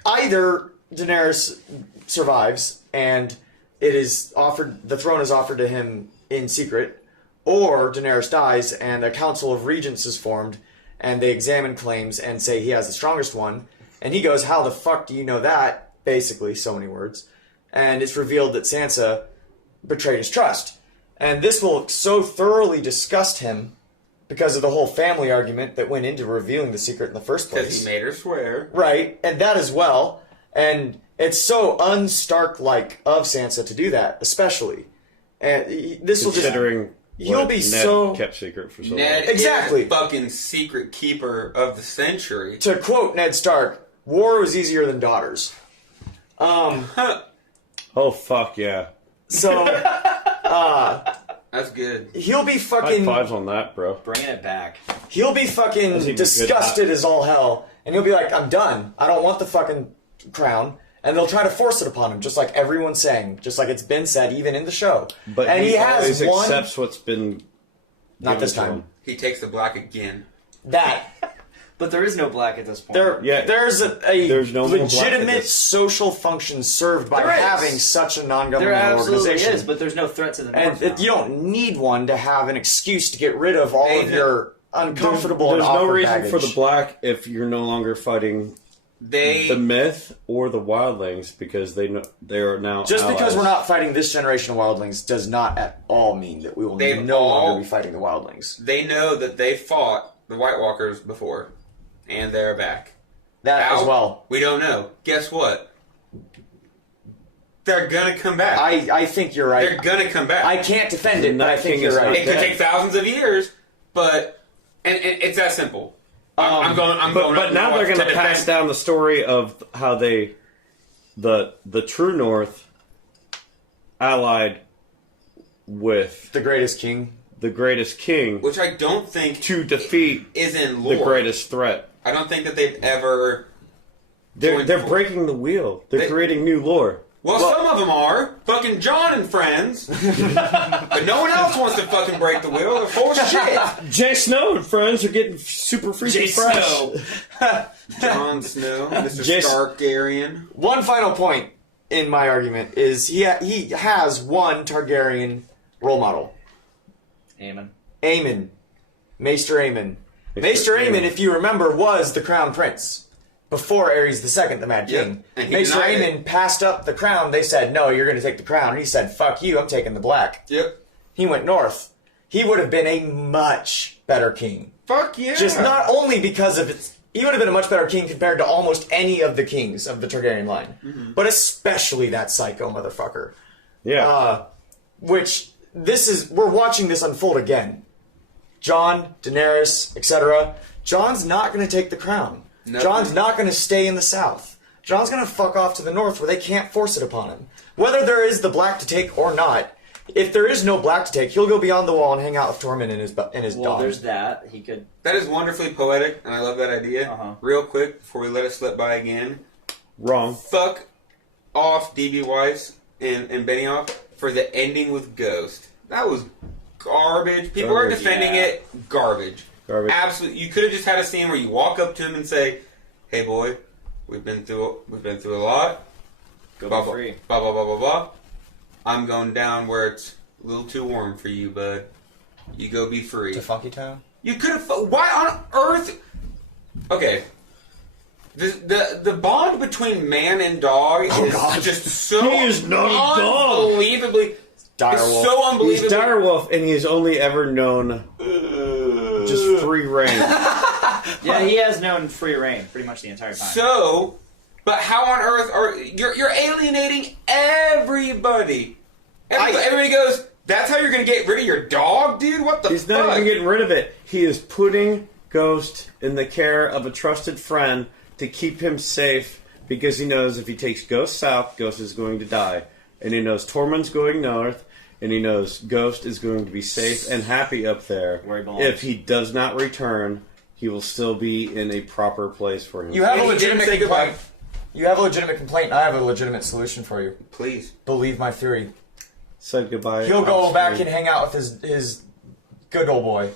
either Daenerys survives and the throne is offered to him in secret, or Daenerys dies and a council of regents is formed and they examine claims and say he has the strongest one, and he goes, how the fuck do you know that? Basically, so many words. And it's revealed that Sansa betrayed his trust. And this will so thoroughly disgust him because of the whole family argument that went into revealing the secret in the first Because place. he made her swear. Right, and that as well. And it's so un-Stark-like of Sansa to do that, especially. And this will just... Considering He'll what be Ned so- kept secret for so Ned long. Exactly. is the fucking secret keeper of the century. To quote Ned Stark, war was easier than daughters. Oh fuck yeah! So, That's good. he'll be High fucking... fives on that, bro. Bringing it back. He'll be That's fucking even good. disgusted as all hell, and he'll be like, I'm done. I don't want the fucking crown. And they'll try to force it upon him, just like everyone's saying, just like it's been said even in the show. But and he always has one... accepts what's been Not given this to time. him. He takes the black again. That. But there is no black at this point. There's There's no more black at legitimate this. social function served by There is. having such a There non-governmental absolutely organization. is, but there's no threat to the And North. you don't need one to have an excuse to get rid of all Hey, of your uncomfortable There's and no awkward reason baggage. for the black if you're no longer fighting the myth or the wildlings because they are now Just because allies. we're not fighting this generation of wildlings does not at all mean that we will They've no all- longer be fighting the wildlings. They know that they fought the White Walkers before, and they're back. That How? as well. We don't know. Guess what? They're gonna come back. I think you're right. They're gonna come back. I can't defend it, but I Night think King you're is right. it could take thousands of years, but and it's that simple. I'm going. But now they're going to pass defend- down the story of how the True North allied with The greatest king. the greatest king which I don't think to defeat is in lore. the greatest threat. I don't think that they've ever. They're breaking the wheel. They're They- creating new lore. Well, some of them are. Fucking John and friends. But no one else wants to fucking break the wheel. They're full of shit. Jay Snow and friends are getting super freaking Jay fresh. Snow. Jon Snow, Mr. Jason- Targaryen. One final point in my argument is he has one Targaryen role model. Aemon. Aemon. Maester Aemon. Maester Maester Aemon, Aemon. if you remember, was the crown prince before Aerys II, the Mad Yep. King. And he Maester denied Aemon it. passed up the crown. They said, no, you're going to take the crown. And he said, fuck you, I'm taking the black. Yep. He went north. He would have been a much better king. Fuck yeah. Just not only because of its... He would have been a much better king compared to almost any of the kings of the Targaryen line. But especially that psycho motherfucker. Yeah. We're watching this unfold again. Jon, Daenerys, etc. Jon's not going to take the crown. Nothing. Jon's not going to stay in the south. Jon's going to fuck off to the north where they can't force it upon him. Whether there is the black to take or not, if there is no black to take, he'll go beyond the wall and hang out with Tormund and his Well, dog. there's that. He could. That is wonderfully poetic, and I love that idea. Uh-huh. Real quick, before we let it slip by again, Wrong. fuck off D.B. Weiss and Benioff for the ending with Ghost. That was garbage. People are Garbage, defending yeah. it. Garbage. Garbage. Absolutely. You could have just had a scene where you walk up to him and say, "Hey, boy, we've been through a lot. Go Blah be blah free. blah blah blah blah blah. I'm going down where it's a little too warm for you, bud. You go be free." to Funky Town. You could have. Why on earth? Okay. The bond between man and dog is just so He is not a dog. unbelievably. Direwolf. It's so He's unbelievably. direwolf, and he's only ever known just free reign. Yeah, he has known free reign pretty much the entire time. So, but how on earth are you're alienating everybody? Everybody goes. That's how you're gonna get rid of your dog, dude. What the He's fuck? not even getting rid of it. He is putting Ghost in the care of a trusted friend to keep him safe because he knows if he takes Ghost south, Ghost is going to die. And he knows Tormund's going north, and he knows Ghost is going to be safe and happy up there. Where he belongs. If he does not return, he will still be in a proper place for him. You have a And he legitimate didn't say goodbye. complaint. You have a legitimate complaint. I have a legitimate solution for you. Please. Believe my theory. Said goodbye. He'll go off back screen. and hang out with his good old boy.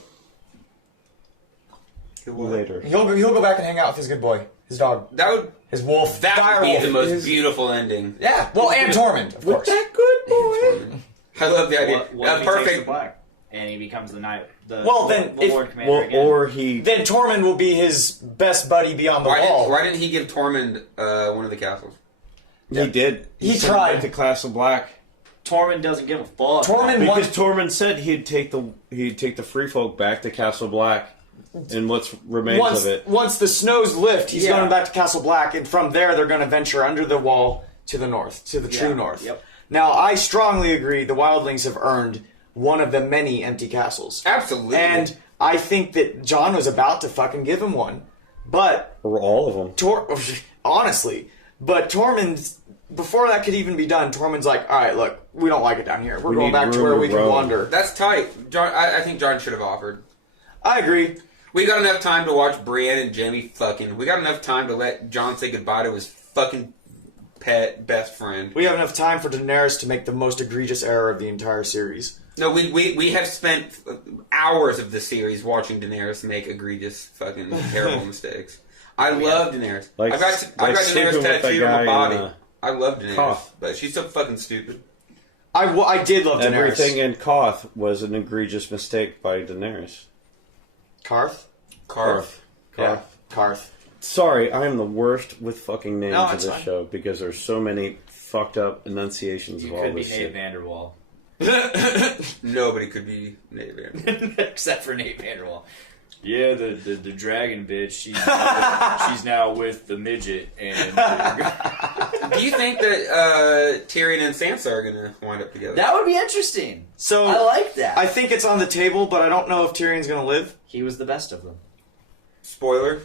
later. He'll go back and hang out with his good boy, his dog, That would his wolf. that would be the direwolf. most beautiful ending. Yeah. Well, and Tormund, of With course. that good boy. I love the idea. What That's if he takes the perfect. black and he becomes the knight? Well, then, the if- Lord Commander Well, again. or he. Then Tormund will be his best buddy beyond the wall. Why didn't he give Tormund one of the castles? He did. He sent tried. him to Castle Black. Tormund doesn't give a fuck. Tormund Because wants. Tormund said he'd take the free folk back to Castle Black, and what's remains of it. Once the snows lift, he's Yeah. going back to Castle Black, and from there they're going to venture under the wall to the north, to the true Yeah. north. Yep. Now, I strongly agree the wildlings have earned one of the many empty castles. Absolutely. And I think that John was about to fucking give him one. But, Or all of them. honestly, but Tormund, before that could even be done, Tormund's like, alright, look, we don't like it down here. We're We going need back to room where to we can roam." wander. That's tight. John, I think John should have offered. I agree. We got enough time to watch Brienne and Jaime fucking. We got enough time to let John say goodbye to his fucking pet best friend. We have enough time for Daenerys to make the most egregious error of the entire series. No, we have spent hours of the series watching Daenerys make egregious, fucking terrible mistakes. I love Daenerys. Like- I've got like Daenerys sleeping with that tattooed on guy my body. in, I love Daenerys, Koth. but she's so fucking stupid. I did love Daenerys. Everything in Koth was an egregious mistake by Daenerys. Karth? Karth. Yeah, Karth. Sorry, I am the worst with fucking names No, of it's this fine. show because there's so many fucked up enunciations You of all could be this Nate shit. Vanderwall. Nobody could be Nate Vanderbilt. Except for Nate Vanderwall. Yeah, the dragon bitch. She's now with the midget, and Do you think that Tyrion and Sansa are gonna wind up together? that would be interesting. So I like that. I think it's on the table, but I don't know if Tyrion's going to live. He was the best of them. Spoiler.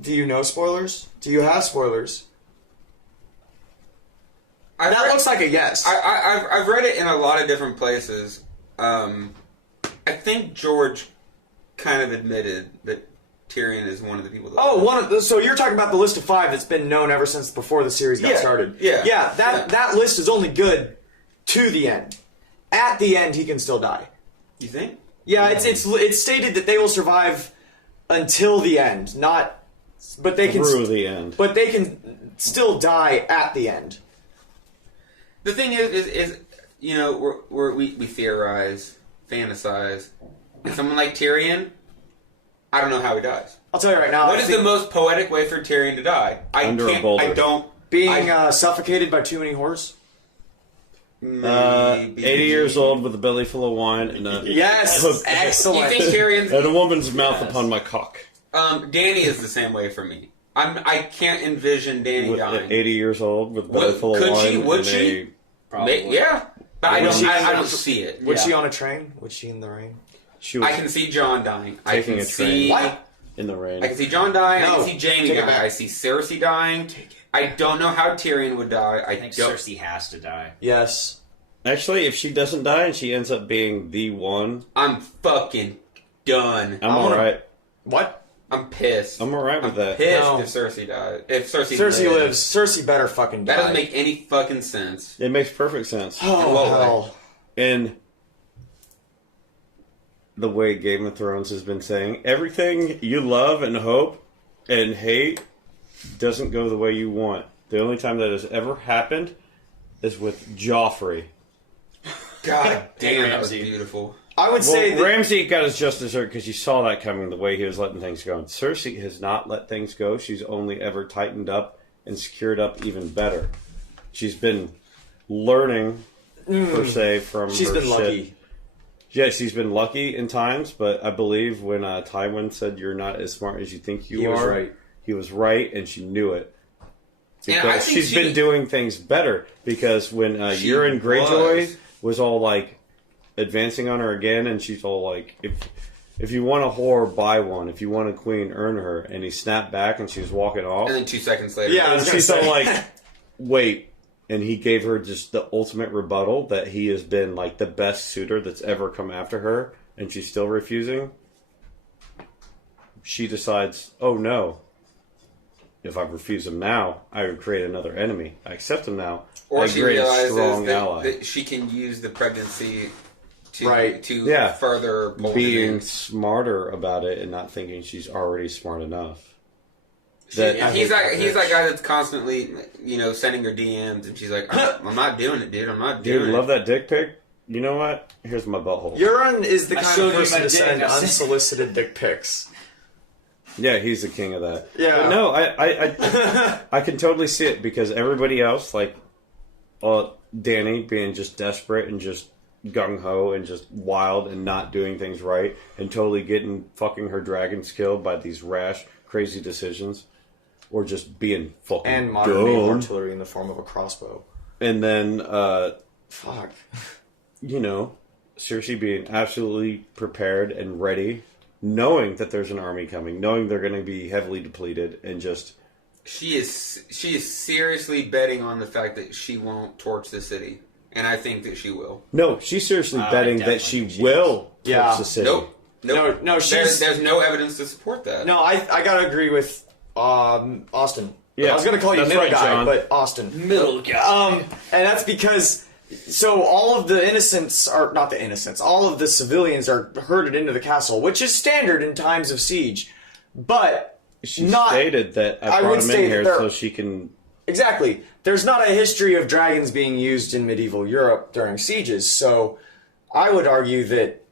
Do you know spoilers? Do you have spoilers? That looks like a yes. I've read it in a lot of different places. I think George kind of admitted that Tyrion is one of the people that. So you're talking about the list of 5 that's been known ever since before the series got started. Yeah. That list is only good to the end. At the end, he can still die. You think? Yeah, it's stated that they will survive until the end, but they can Through the end. but they can still die at the end. The thing is you know, we theorize, fantasize. And someone like Tyrion, I don't know how he dies. I'll tell you right now. What is the most poetic way for Tyrion to die? Under a boulder. I don't. being suffocated by too many whores? 80 years old with a belly full of wine and a, Yes, You excellent. think Tyrion's? and a woman's mouth Yes. upon my cock. Danny is the same way for me. I can't envision Danny With, dying. 80 years old with a belly full of Could wine. she? Would and she? Probably. Yeah, but I Would don't. she- I don't see it. Was Yeah. she on a train? Was she in the rain? She was I can see John dying. Taking I can a train. see. What? in the rain. I can see John dying. I No. can see Jaime Take it dying. back. I see Cersei dying. Take it. I don't know how Tyrion would die. I think don't. Cersei has to die. Yes. Actually, if she doesn't die and she ends up being the one, I'm fucking done. I'm I wanna- alright. What? I'm pissed. I'm alright with that. Pissed No. if Cersei dies. If Cersei Cersei lives. Cersei better fucking die. That doesn't make any fucking sense. It makes perfect sense. Oh, what hell. And the way Game of Thrones has been saying, everything you love and hope and hate doesn't go the way you want. The only time that has ever happened is with Joffrey. God damn, that was Ramsay. beautiful. I would say Well, that Ramsay got his just dessert because you saw that coming the way he was letting things go. And Cersei has not let things go. She's only ever tightened up and secured up even better. She's been learning, per se, from she's her been shit. lucky. Yeah, she's been lucky in times, but I believe when Tywin said you're not as smart as you think you He are, was right. he was right, and she knew it. And I Because think she's been doing things better. Because when She Euron Greyjoy was. was all like advancing on her again, and she's all like, if you want a whore, buy one. If you want a queen, earn her. And he snapped back, and she was walking off. And then 2 seconds later. Yeah, I And was gonna she's all say. like, wait. And he gave her just the ultimate rebuttal that he has been like the best suitor that's ever come after her, and she's still refusing. She decides, oh no. If I refuse him now, I would create another enemy. I accept him now. Or I she create a realizes strong that, ally. that she can use the pregnancy to Right. Yeah. further pull him Being in. smarter about it and not thinking she's already smart enough. He's hate that that guy that's constantly, sending her DMs, and she's like, "I'm not doing it, dude. I'm not doing Dude, it." love that dick pic? You know what? Here's my butthole. Euron is the I kind showed of you person my to dick, send I said- unsolicited dick pics. Yeah, he's the king of that. Yeah. But no, I can totally see it because everybody else, like Danny being just desperate and just gung ho and just wild and not doing things right and totally getting fucking her dragons killed by these rash, crazy decisions, or just being fucking And modern day dumb. artillery in the form of a crossbow. And then Fuck. Cersei being absolutely prepared and ready, knowing that there's an army coming, knowing they're going to be heavily depleted, and just She is seriously betting on the fact that she won't torch the city, and I think that she will. no, she's seriously I betting definitely that she think she will torch Yeah. the city. Nope. No, she's- there's no evidence to support that. No, I gotta agree with Austin. Yeah, I was gonna call you that's middle right, guy, John. but Austin. Middle guy. And that's because all of the innocents are not the innocents. All of the civilians are herded into the castle, which is standard in times of siege. But She not stated that I I brought would him say in here that so she can. exactly. There's not a history of dragons being used in medieval Europe during sieges, so I would argue that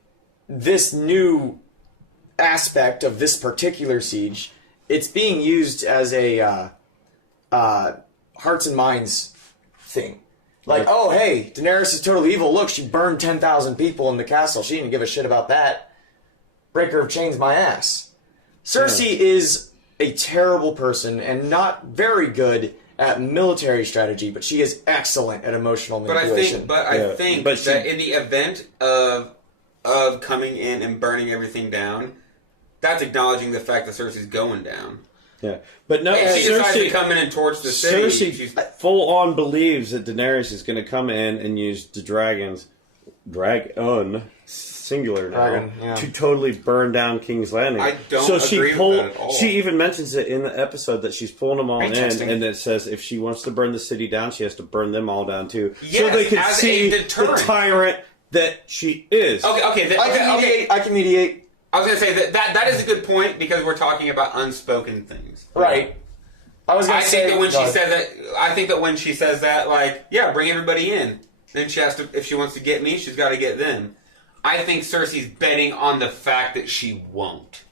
this new aspect of this particular siege, it's being used as a hearts and minds thing. Like, oh, hey, Daenerys is totally evil. Look, she burned 10,000 people in the castle. She didn't give a shit about that. breaker of chains my ass. Cersei is a terrible person and not very good at military strategy, but she is excellent at emotional manipulation. I think but she- that in the event of coming in and burning everything down, that's acknowledging the fact that Cersei's going down. Yeah, but no, If she decides to Cersei. come in and torch the city, Cersei she's full on believes that Daenerys is going to come in and use the dragon, singular now, Dragon, yeah. to totally burn down King's Landing. I don't so she agree with that at all. She even mentions it in the episode that she's pulling them all Are you in, texting? and it says if she wants to burn the city down, she has to burn them all down too, so Yes, they can as a see the deterrent. tyrant that she is. okay. I can mediate. I was going to say that is a good point because we're talking about unspoken things. Right. I was going I to think say that when she said that, I think that when she says that, like, yeah, bring everybody in. Then she has to, if she wants to get me, she's got to get them. I think Cersei's betting on the fact that she won't.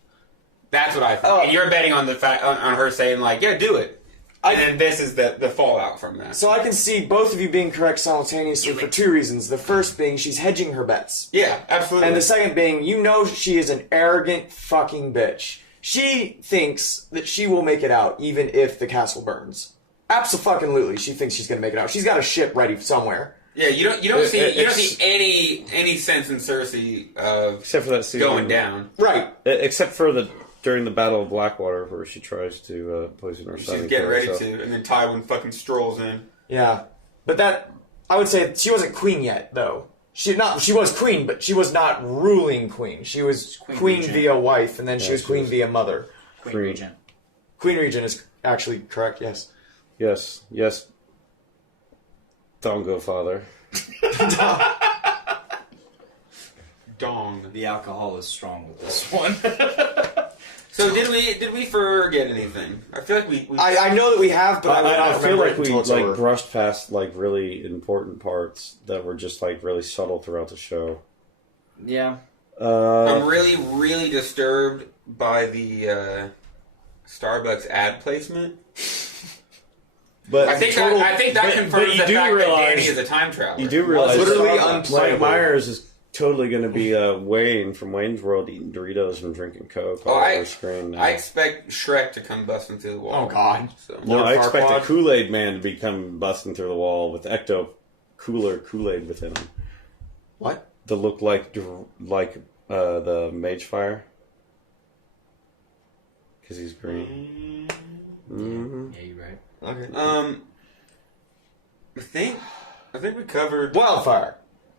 That's what I think. Oh. And you're betting on the fact on her saying like, yeah, do it. And then this is the fallout from that. So I can see both of you being correct simultaneously for two reasons. The first being she's hedging her bets. Yeah, absolutely. And the second being, you know she is an arrogant fucking bitch. She thinks that she will make it out even if the castle burns. Absolutely, she thinks she's going to make it out. She's got a ship ready somewhere. yeah, you don't see it's- any sense in Cersei of Except for that scene going down. Right. Except for during the Battle of Blackwater, where she tries to poison her son. She's and getting kill ready herself. to, and then Tywin fucking strolls in. Yeah. But that, I would say she wasn't queen yet, though. She was queen, but she was not ruling queen. She was queen regent. via wife, and then she was she queen was- via mother. Queen Free. Regent. Queen regent is actually correct, yes. Yes. Don't go, father. Dong. The alcohol is strong with this one. So did we forget anything? I feel like we I know that we have, but I will not I feel remember like it we until it's like over. brushed past like really important parts that were just like really subtle throughout the show. Yeah. I'm really, really disturbed by the Starbucks ad placement. But I think total- that but confirms you the do fact that realize- Danny is a time traveler. you do realize Literally Mike unplayable. Myers is totally going to be Wayne from Wayne's World eating Doritos and drinking Coke all I- over screen. Now. I expect Shrek to come busting through the wall. Oh, God. So. No, Lord I expect Farquaad. a Kool-Aid man to become busting through the wall with ecto cooler Kool-Aid within him. What? To look like the Mage Fire. Because he's green. Mm-hmm. Yeah, you're right. Okay. I think we covered. Wildfire.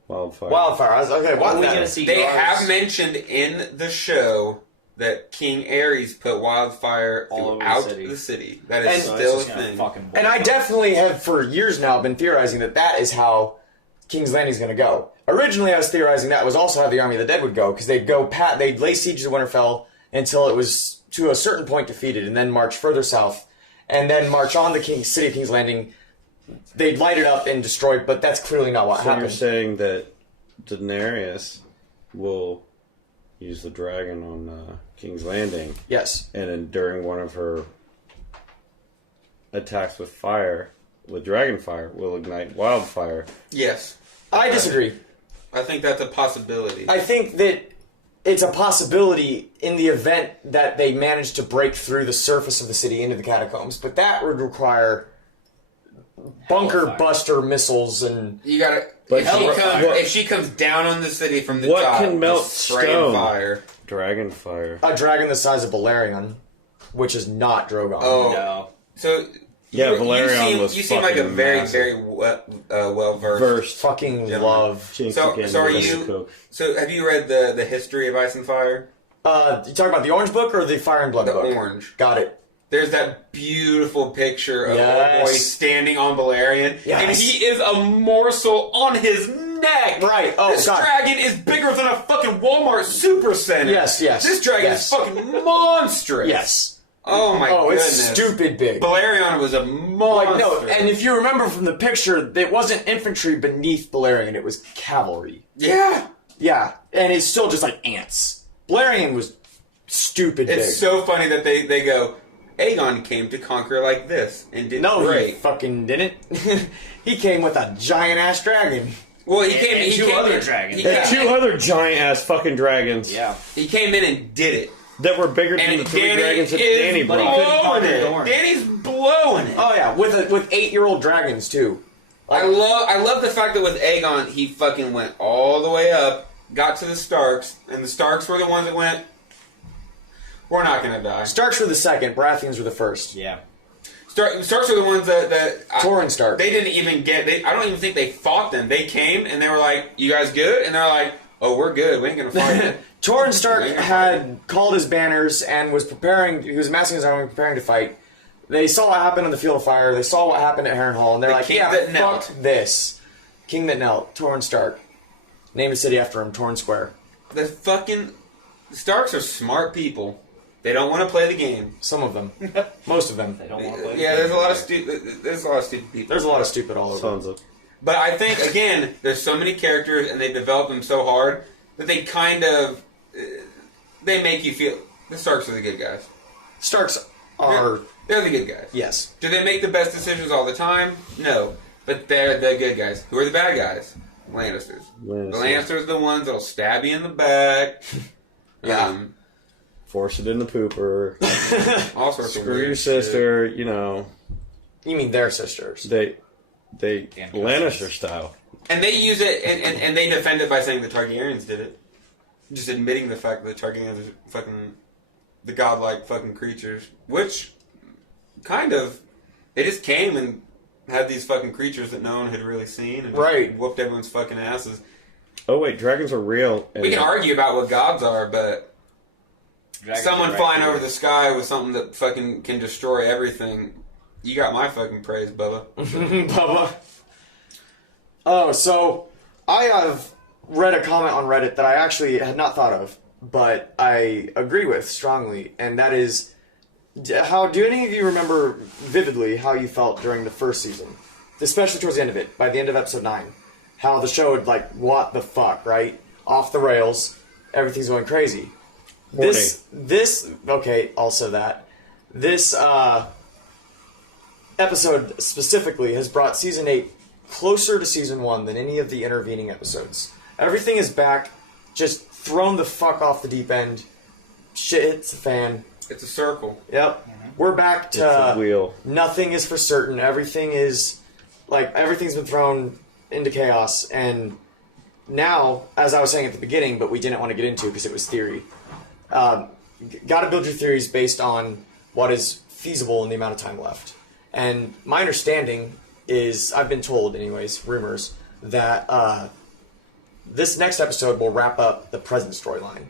Wildfire. Wildfire. I was, okay, What are we Wildfire. gonna see? They Lars? have mentioned in the show that King Ares put wildfire All over the throughout city. the city. That is And- So still a it's just gonna thing. fucking blow And I up. definitely have for years now been theorizing that that is how King's Landing is going to go. Originally, I was theorizing that was also how the Army of the Dead would go, because they'd lay siege to Winterfell until it was to a certain point defeated, and then march further south, and then march on the city of King's Landing. They'd light it up and destroy it, but that's clearly not what So you're happened. saying that Daenerys will use the dragon on King's Landing, Yes. and then during one of her attacks with fire, with dragon fire, will ignite wildfire. Yes, I disagree. I think that's a possibility. I think that it's a possibility in the event that they manage to break through the surface of the city into the catacombs, but that would require bunker Hellfire. buster missiles and You gotta. But If she comes down on the city from the What top, can melt just spraying stone? fire. Dragon fire. a dragon the size of Balerion, which is not Drogon. Oh, No. so Yeah, you Valerian was You seem like a fucking very, massive. very well versed. Versed. Fucking Gentlemen. love. Jinx So- again so are with you- Coke. So, have you read the history of Ice and Fire? You talking about the Orange Book or the Fire and Blood The book? Orange. Got it. There's that beautiful picture of Yes. old boy standing on Valerian, Yes. and he is a morsel on his neck. Right. Oh, this God. dragon is bigger than a fucking Walmart Supercenter. Yes, yes, This dragon yes. is fucking monstrous. Yes. Oh my Oh, goodness. it's stupid big. Valerian was a monster. Like, no, and if you remember from the picture, it wasn't infantry beneath Balerion, it was cavalry. yeah, Yeah, and it's still just like ants. Balerion was stupid big. it's so funny that they go. Aegon came to conquer like this and did No, he great. fucking didn't. He came with a giant ass dragon. Well, he And- came. and he two came other in, dragons. He, And two other giant ass fucking dragons. Yeah. he came in and did it. That were bigger than And the three Danny dragons that is Danny But he brought. couldn't blowing conquer it. Dorne. Danny's blowing it. Oh yeah, with 8-year-old dragons too. I love the fact that with Aegon, he fucking went all the way up, got to the Starks, and the Starks were the ones that went, we're not gonna die. Starks were the second, Baratheons were the first. Yeah. Starks are the ones that Torrhen Stark. They didn't even get. I don't even think they fought them. They came and they were like, "You guys good?" And they're like, "Oh, we're good. We ain't gonna fight you." Torrhen Stark They ain't gonna had called his banners and was preparing. He was amassing his army, preparing to fight. They saw what happened on the field of fire. They saw what happened at Harrenhal, and they're The like, king "Yeah, that fuck knelt." this." King that knelt, Torrhen Stark. Named a city after him, Torrhen Square. The fucking Starks are smart people. They don't want to play the game. Some of them, most of them. They don't want to play. Yeah, there's a lot of stupid people. There's a lot of stupid all over. Tons of. But I think again, there's so many characters and they develop them so hard that they kind of they make you feel the Starks are the good guys. Starks are They're the good guys. yes. Do they make the best decisions all the time? No, but they're the good guys. Who are the bad guys? Lannisters. The Lannisters are the ones that'll stab you in the back. Yeah. Force it in the pooper. All sorts of Screw weird your shit. sister. You know, You mean their sisters? they Damn Lannister style. And they use it, and they defend it by saying the Targaryens did it. Just admitting the fact that the Targaryens are fucking the godlike fucking creatures. Which, kind of, they just came and had these fucking creatures that no one had really seen and just Right. whooped everyone's fucking asses. Oh wait, dragons are real. We can argue about what gods are, but Dragons someone are right flying here. over the sky with something that fucking can destroy everything. You got my fucking praise, Bubba. Bubba. Oh, so I have read a comment on Reddit that I actually had not thought of, but I agree with strongly, and that is how do any of you remember vividly how you felt during the first season, especially towards the end of it, by the end of episode 9, how the show had like what the fuck, right? Off the rails, everything's going crazy. This okay, also that this episode specifically has brought season 8 closer to season 1 than any of the intervening episodes. Everything is back, just thrown the fuck off the deep end. Shit hits the fan. It's a circle. Yep. We're back It's a to wheel. nothing is for certain. Everything is like everything's been thrown into chaos, and now, as I was saying at the beginning, but we didn't want to get into because it was theory. Got to build your theories based on what is feasible in the amount of time left. And my understanding is, I've been told, anyways, rumors that this next episode will wrap up the present storyline,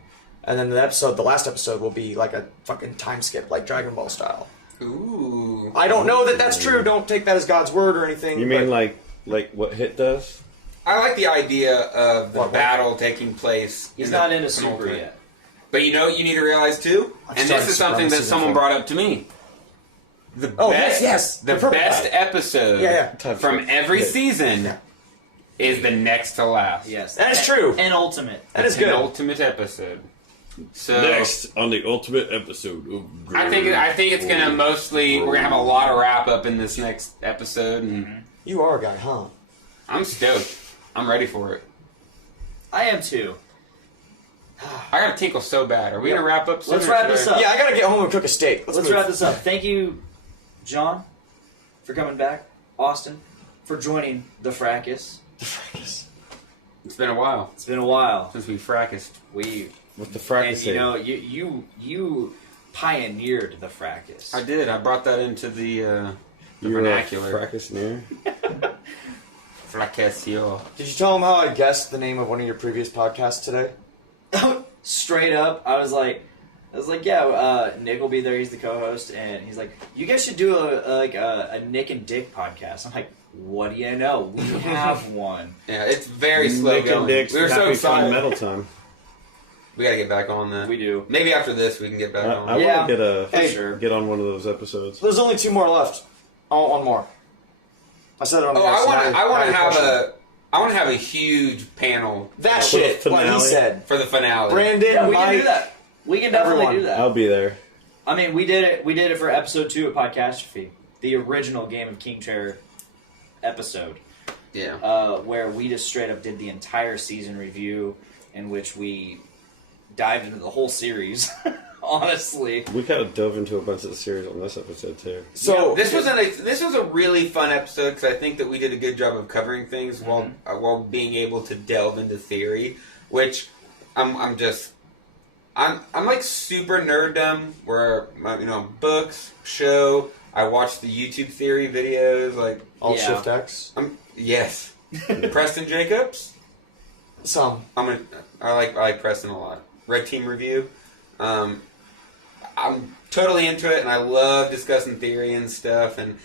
and then the last episode will be like a fucking time skip, like Dragon Ball style. Ooh. I don't know that that's true. Don't take that as God's word or anything. You mean but- like what Hit does? I like the idea of the What? battle taking place. He's in not the into Super penultimate. yet. But you know what you need to realize too? I've And started this is Super on something that season someone 4. brought up to me. The Oh, best, yes, the the purple best guy. episode Yeah. from every Yeah. season is the next to last. Yes. That is true. And ultimate. That is good. Penultimate episode. So Next on the ultimate episode of I think it's gonna mostly we're gonna have a lot of wrap up in this next episode, and You are a guy, huh? I'm stoked. I'm ready for it. I am too. I gotta tinkle so bad. Are we gonna wrap up soon? Let's or wrap should this I- up. Yeah, I gotta get home and cook a steak. Let's move. wrap this up. Thank you, John, for coming back. Austin, for joining the fracas. It's been a while It's been a while. since we fracased. We with the and fracas. you know you pioneered the fracas. I did. I brought that into the You're a vernacular. fracas near. Fracasio. Did you tell him how I guessed the name of one of your previous podcasts today? Straight up, I was like, yeah, Nick will be there. He's the co-host, and he's like, you guys should do a Nick and Dick podcast. I'm like, what do you know? We have one. Yeah, it's very slow Nick and going. Dick's We were so Happy Fun excited. Metal Time. We gotta get back on that. We do. Maybe after this we can get back I on. Yeah. want to Hey, sure. get on one of those episodes. There's only 2 more left. I want one more. I said it on the Oh, I next want night. to. I want to have question. I want to have a huge panel that For the shit. What he finale? said. for the finale. Brandon, Yeah, we can Mike, do that. We can definitely everyone. do that. I'll be there. I mean, we did it. We did it for episode 2 of Podcastrophe, the original Game of King Chair episode. Yeah. where we just straight up did the entire season review, in which we dived into the whole series. Honestly, We kind of dove into a bunch of the series on this episode too. So This was a really fun episode because I think that we did a good job of covering things while being able to delve into theory, which I'm like super nerddom where books, show. I watch the YouTube theory videos like Alt Yeah. Shift X. yes, Preston Jacobs. Some. I like Preston a lot. Red Team Review. I'm totally into it, and I love discussing theory and stuff. And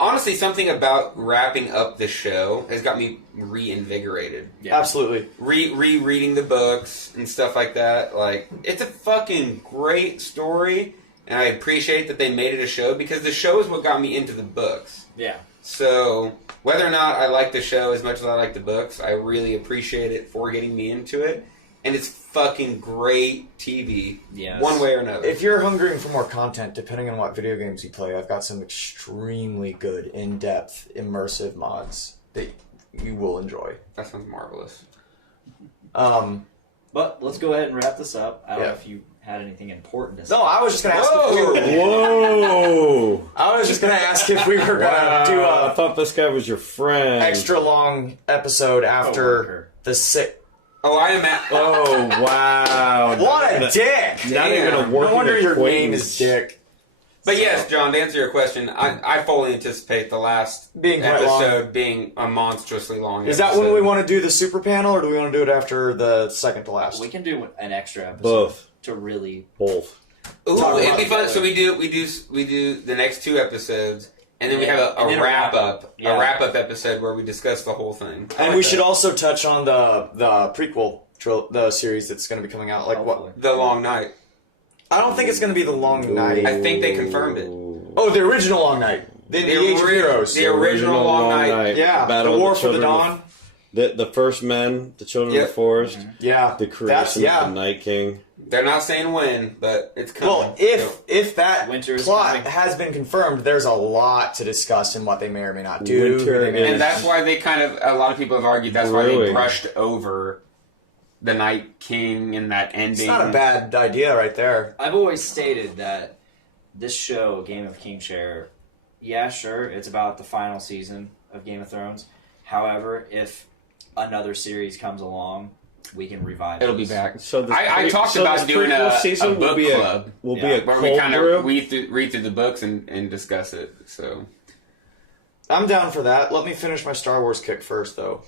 honestly, something about wrapping up the show has got me reinvigorated. Yeah. Absolutely. Rereading the books and stuff like that. Like, it's a fucking great story, and I appreciate that they made it a show because the show is what got me into the books. yeah. So, whether or not I like the show as much as I like the books, I really appreciate it for getting me into it. And it's fucking great TV, Yes. one way or another. If you're hungering for more content, depending on what video games you play, I've got some extremely good, in-depth, immersive mods that you will enjoy. That sounds marvelous. But let's go ahead and wrap this up. I don't know Yeah. if you had anything important to say. No, I was just gonna ask if we were. Whoa! I was just gonna ask if we were gonna do I a thought this guy was your friend. extra long episode after Coworker. the six. Oh, I am at. Oh wow! What a dick! Not even a Damn. working No wonder your name acquaintance. is Dick. But yes, John, to answer your question, I fully anticipate the last Being quite long. episode being a monstrously long Is that episode. when we want to do the super panel, or do we want to do it after the second to last? We can do an extra episode Both. to really. Both. Ooh, Talk it'd about be fun. it. So we do the next 2 episodes, and then we Yeah. have And a then a wrap wrap-up. up, Yeah. a wrap up episode where we discuss the whole thing. I And like we that. should also touch on the prequel, the series that's going to be coming out. Like Hopefully. what? The Long Night. I don't think it's going to be the Long Night. I think they confirmed it. Oh, the original Long Night. The Age of ori- Heroes. the original Long Night. Yeah, Battle the of War for the Children of- Dawn. The first men, the children Yep. of the forest, Yeah, the creation of the Night King. They're not saying when, but it's coming. Well, if that Winter is plot coming. has been confirmed, there's a lot to discuss in what they may or may not do. Winter They may- is- And that's why they a lot of people have argued that's why Brewing. they brushed over the Night King and that ending. It's not a bad idea right there. I've always stated that this show, Game of Kingshare, yeah, sure, it's about the final season of Game of Thrones. However, if another series comes along, we can revive It'll this. be back. So this I talked so about this doing prequel a season book will be club. Will be Yeah, a Where cold we kind brew. of read through the books and discuss it. So I'm down for that. Let me finish my Star Wars kick first, though.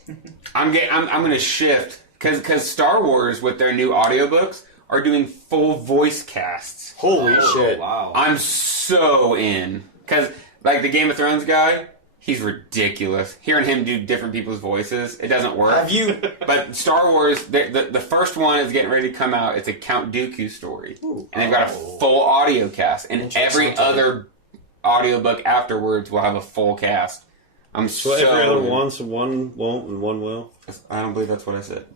I'm going to shift because Star Wars with their new audiobooks are doing full voice casts. Holy Oh, shit! wow. I'm so in because like the Game of Thrones guy, he's ridiculous. Hearing him do different people's voices, it doesn't work. Have you? But Star Wars, the first one is getting ready to come out. It's a Count Dooku story, and they've got a full audio cast, and every Interesting. other audiobook afterwards will have a full cast. I'm So so every other one, so one won't and one will. I don't believe that's what I said.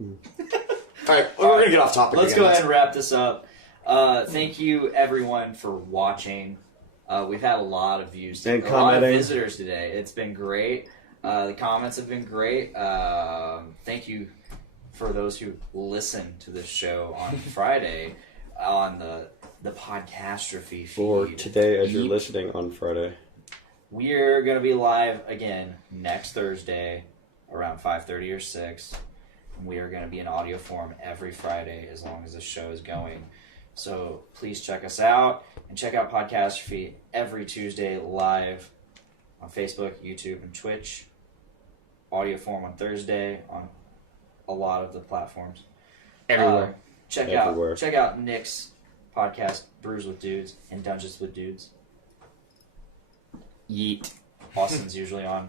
All right, we're gonna get off topic. Let's again. go ahead and wrap this up. Thank you, everyone, for watching. We've had a lot of views, And a lot of commenting. visitors today. It's been great. The comments have been great. Thank you for those who listened to this show on Friday on the Podcastrophe feed. For today, as you're We- listening on Friday. We're going to be live again next Thursday around 5:30 or 6. We are going to be in audio form every Friday as long as the show is going. So please check us out and check out Podcastrophe every Tuesday live on Facebook, YouTube, and Twitch. Audio form on Thursday on a lot of the platforms. Everywhere. Everywhere. Check out Nick's podcast, Brews with Dudes and Dungeons with Dudes. Yeet. Austin's usually on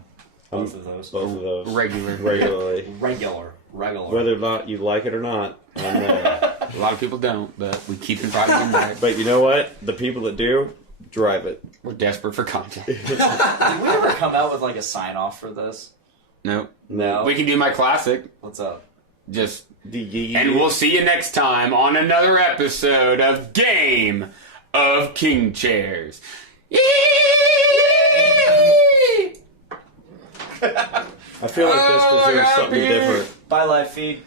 both of those. Both of those. Regular. Regularly. Regular. Whether or not you like it or not, I'm there. A lot of people don't, but we keep inviting them back. But you know what? The people that do, drive it. We're desperate for content. Did we ever come out with like a sign off for this? Nope. No. We can do my classic. What's up? Just The And we'll see you next time on another episode of Game of King Chairs. Yee! I feel like this Oh, deserves I got something beer. different. Bye, live feed.